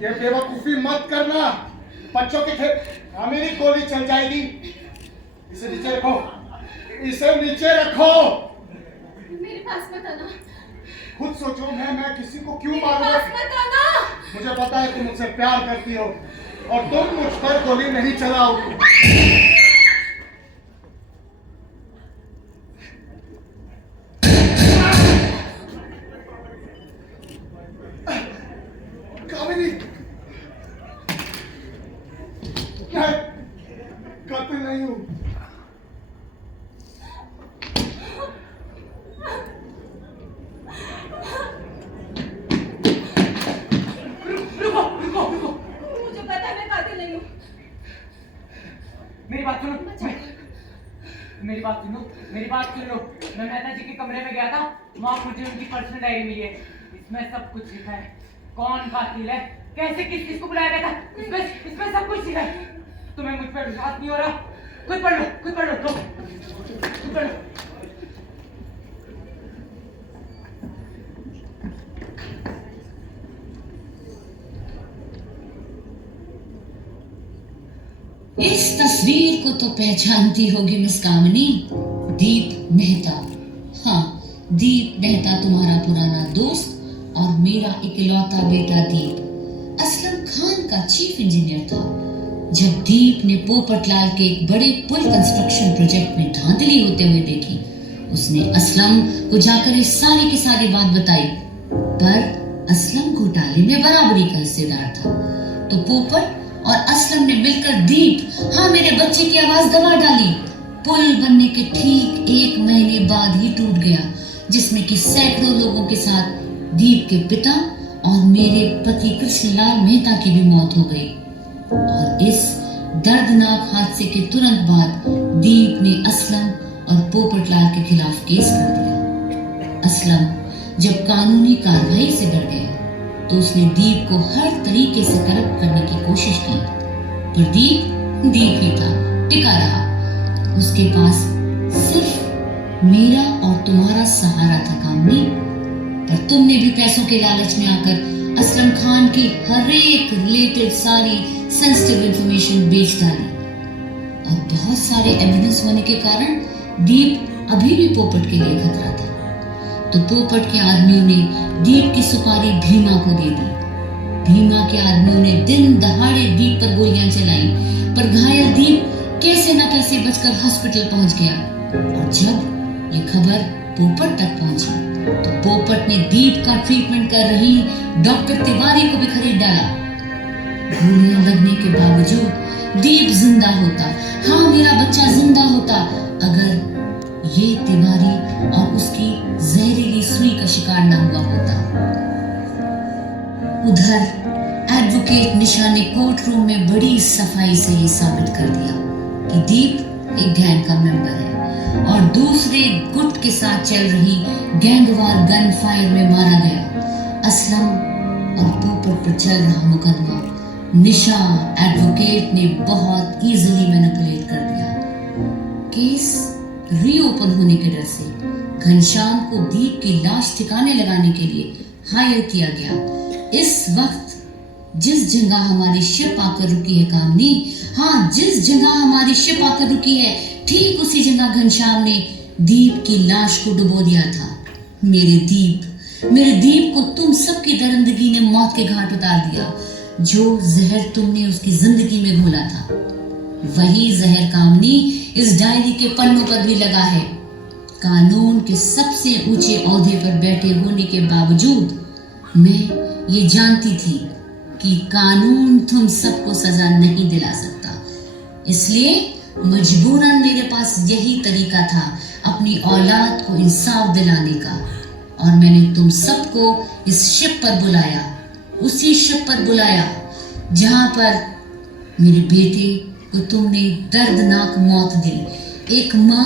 ये बेवकूफी मत करना, बच्चों के खेल। कामिनी, गोली चल जाएगी, इसे नीचे रखो, इसे नीचे रखो। मेरे पास मत आना। खुद सोचो, मैं किसी को क्यों मेरे मारूंगा? पास मत आना। मुझे पता है तुम मुझसे प्यार करती हो और तुम मुझ पर गोली नहीं चलाओगी। कामिनी, मैं कातिल नहीं हूं। रुको। मुझे पता है मैं कातिल नहीं हूँ। मेरी बात सुनो। मेरी बात सुन लो। मैं मेहता जी के कमरे में गया था, वहाँ मुझे उनकी पर्सनल डायरी मिली है। इसमें सब कुछ लिखा है, कौन कातिल है, कैसे किस को बुलाया गया था, इसमें सब कुछ लिखा है। तुम्हें मुझ पे विश्वास नहीं हो रहा? खुद पढ़ लो, खुद पढ़ लो, लो, खुद पढ़ लो। इस तस्वीर को तो पहचानती होगी मिस कामिनी, दीप मेहता। हाँ, दीप मेहता तुम्हारा पुराना दोस्त और मेरा इकलौता बेटा दीप असलम खान का चीफ इंजीनियर था। जब दीप ने पोपटलाल के एक बड़े पुल कंस्ट्रक्शन प्रोजेक्ट में धांधली होते हुए देखी, उसने असलम को जाकर इस सारी की सारी बात बताई। पर असलम घोटाले में बराबरी का हिस्सेदार था, तो पोपट और असलम ने मिलकर दीप, हाँ मेरे बच्चे की आवाज दबा डाली। पुल बनने के ठीक 1 महीने बाद ही टूट गया, जिसमें कि सैकड़ों लोगों के साथ दीप के पिता और मेरे पति कृष्णलाल मेहता की भी मौत हो गई। और इस दर्दनाक हादसे के तुरंत बाद दीप ने असलम और पोपटलाल के खिलाफ केस कर दिया। असलम जब कानूनी कार्रवाई से डर गया तो उसने दीप को हर तरीके से करप्ट करने की कोशिश की, पर दीप ही था, टिका रहा। उसके पास सिर्फ मेरा और तुम्हारा सहारा था कामनी। पर तुमने भी पैसों के लालच में आकर असलम खान की हर एक रिलेटेड सारी सेंसिटिव इंफॉर्मेशन बेच डाली, और बहुत सारे एविडेंस होने के कारण दीप अभी भी पोपट के लिए खतरा था। तो पोपट के आदमियों ने दीप की सुपारी भीमा को दे दी। भीमा के आदमियों ने दिन दहाड़े दीप पर गोलियां चलाई, पर घायल दीप कैसे न कैसे बचकर हॉस्पिटल पहुंच गया। और जब ये खबर पोपट तक पहुंची तो पोपट ने दीप का ट्रीटमेंट कर रही डॉक्टर तिवारी को भी खरीद डाला। गोलियां लगने के बावजूद दीप जिंदा होता, हाँ मेरा बच्चा जिंदा होता, अगर ये तिवारी और उसकी जहरीली सुई का शिकार न हुआ होता। उधर एडवोकेट निशा ने कोर्ट रूम में बड़ी सफाई से ये साबित कर दिया कि दीप एक गैंग का मेंबर है और दूसरे गुट के साथ चल रही गैंगवार गन फायर में मारा गया। असलम और पोपट पर चल रहा मुकदमा निशा एडवोकेट ने बहुत इजीली मैनिपुलेट कर दिया। केस रीओपन होने के डर से घनश्याम को दीप की लाश ठिकाने लगाने के लिए हायर किया गया। इस वक्त जिस जगह हमारी शिप आकर रुकी है कामनी, हाँ जिस जगह हमारी शिप आकर रुकी है, ठीक उसी जगह घनश्याम ने दीप की लाश को डुबो दिया था। मेरे दीप को तुम सबकी दरिंदगी ने मौत के घाट उतार दिया। जो जहर तुमने उसकी जिंदगी में घोला था, वही जहर कामनी इस डायरी के पन्नों पर भी लगा है। कानून के सबसे ऊंचे ओहदे पर बैठे होने के बावजूद मैं ये जानती थी कि कानून तुम सबको सजा नहीं दिला सकता, इसलिए मजबूरन मेरे पास यही तरीका था अपनी औलाद को इंसाफ दिलाने का। और मैंने तुम सबको इस शिप पर बुलाया, उसी शिप पर बुलाया जहां पर मेरे बेटे को तुमने दर्दनाक मौत दी। एक माँ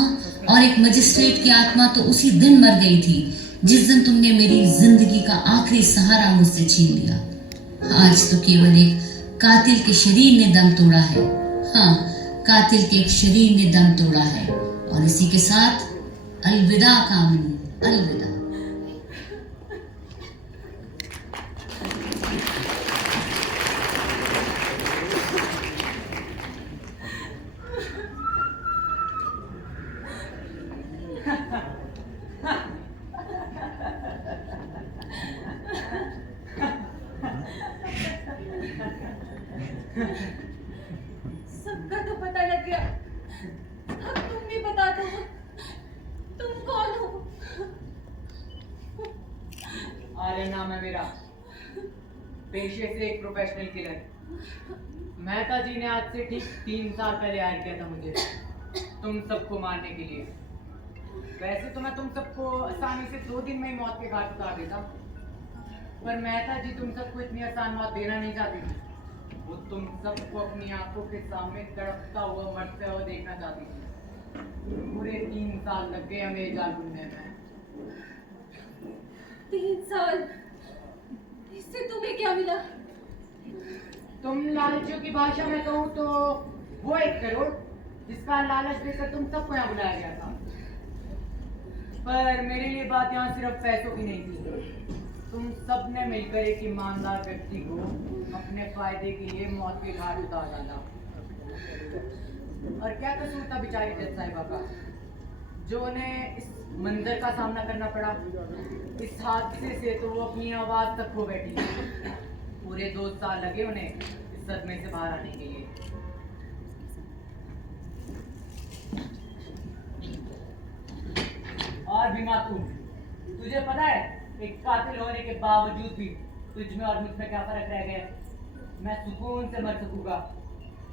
और एक मजिस्ट्रेट की आत्मा तो उसी दिन मर गई थी जिस दिन तुमने मेरी जिंदगी का आखिरी सहारा मुझसे छीन लिया। आज तो केवल एक कातिल के शरीर ने दम तोड़ा है, हाँ कातिल के एक शरीर ने दम तोड़ा है। और इसी के साथ अलविदा कामनी, अलविदा। सबका तो पता लग गया, अब तुम भी बता दो तुम कौन हो। आर्य नाम है मेरा, पेशे से एक प्रोफेशनल किलर। मेहता जी ने आज से ठीक 3 साल पहले हायर किया था मुझे तुम सबको मारने के लिए। वैसे तो मैं तुम सबको आसानी से 2 दिन में ही मौत के घाट उतार देता, पर मेहता जी तुम सबको इतनी आसान मौत देना नहीं चाहती थी। वो तुम सबको अपनी आंखों के सामने तड़पता हुआ मरते हुए देखना चाहती थी। पूरे 3 साल लग गए हमें जाल बुनने में। 3 साल? इससे तुम्हें क्या मिला? तुम लालचियों की भाषा में कहूँ तो वो 1 करोड़ जिसका लालच देकर तुम सबको यहाँ बुलाया गया था। पर मेरे लिए बात यहाँ सिर्फ पैसों की नहीं थी। तुम सब ने मिलकर एक ईमानदार व्यक्ति को अपने फायदे के लिए मौत के घाट उतार डाला। और क्या कसूर था बेचारी जज साहिबा का जो उन्हें इस मंजर का सामना करना पड़ा। इस हादसे से तो वो अपनी आवाज तक खो बैठी। पूरे 2 साल लगे उन्हें इस सदमे से बाहर आने के लिए। और भी मातूम, तुझे पता है एक कातिल होने के बावजूद भी तुझ में और मुझ में क्या फर्क रह गया? मैं सुकून से मर सकूंगा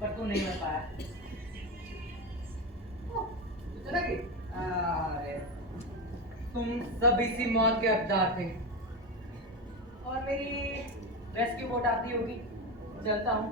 पर तू नहीं मर पाया। अरे तुम सब इसी मौत के हकदार थे। और मेरी रेस्क्यू बोट आती होगी, चलता हूँ।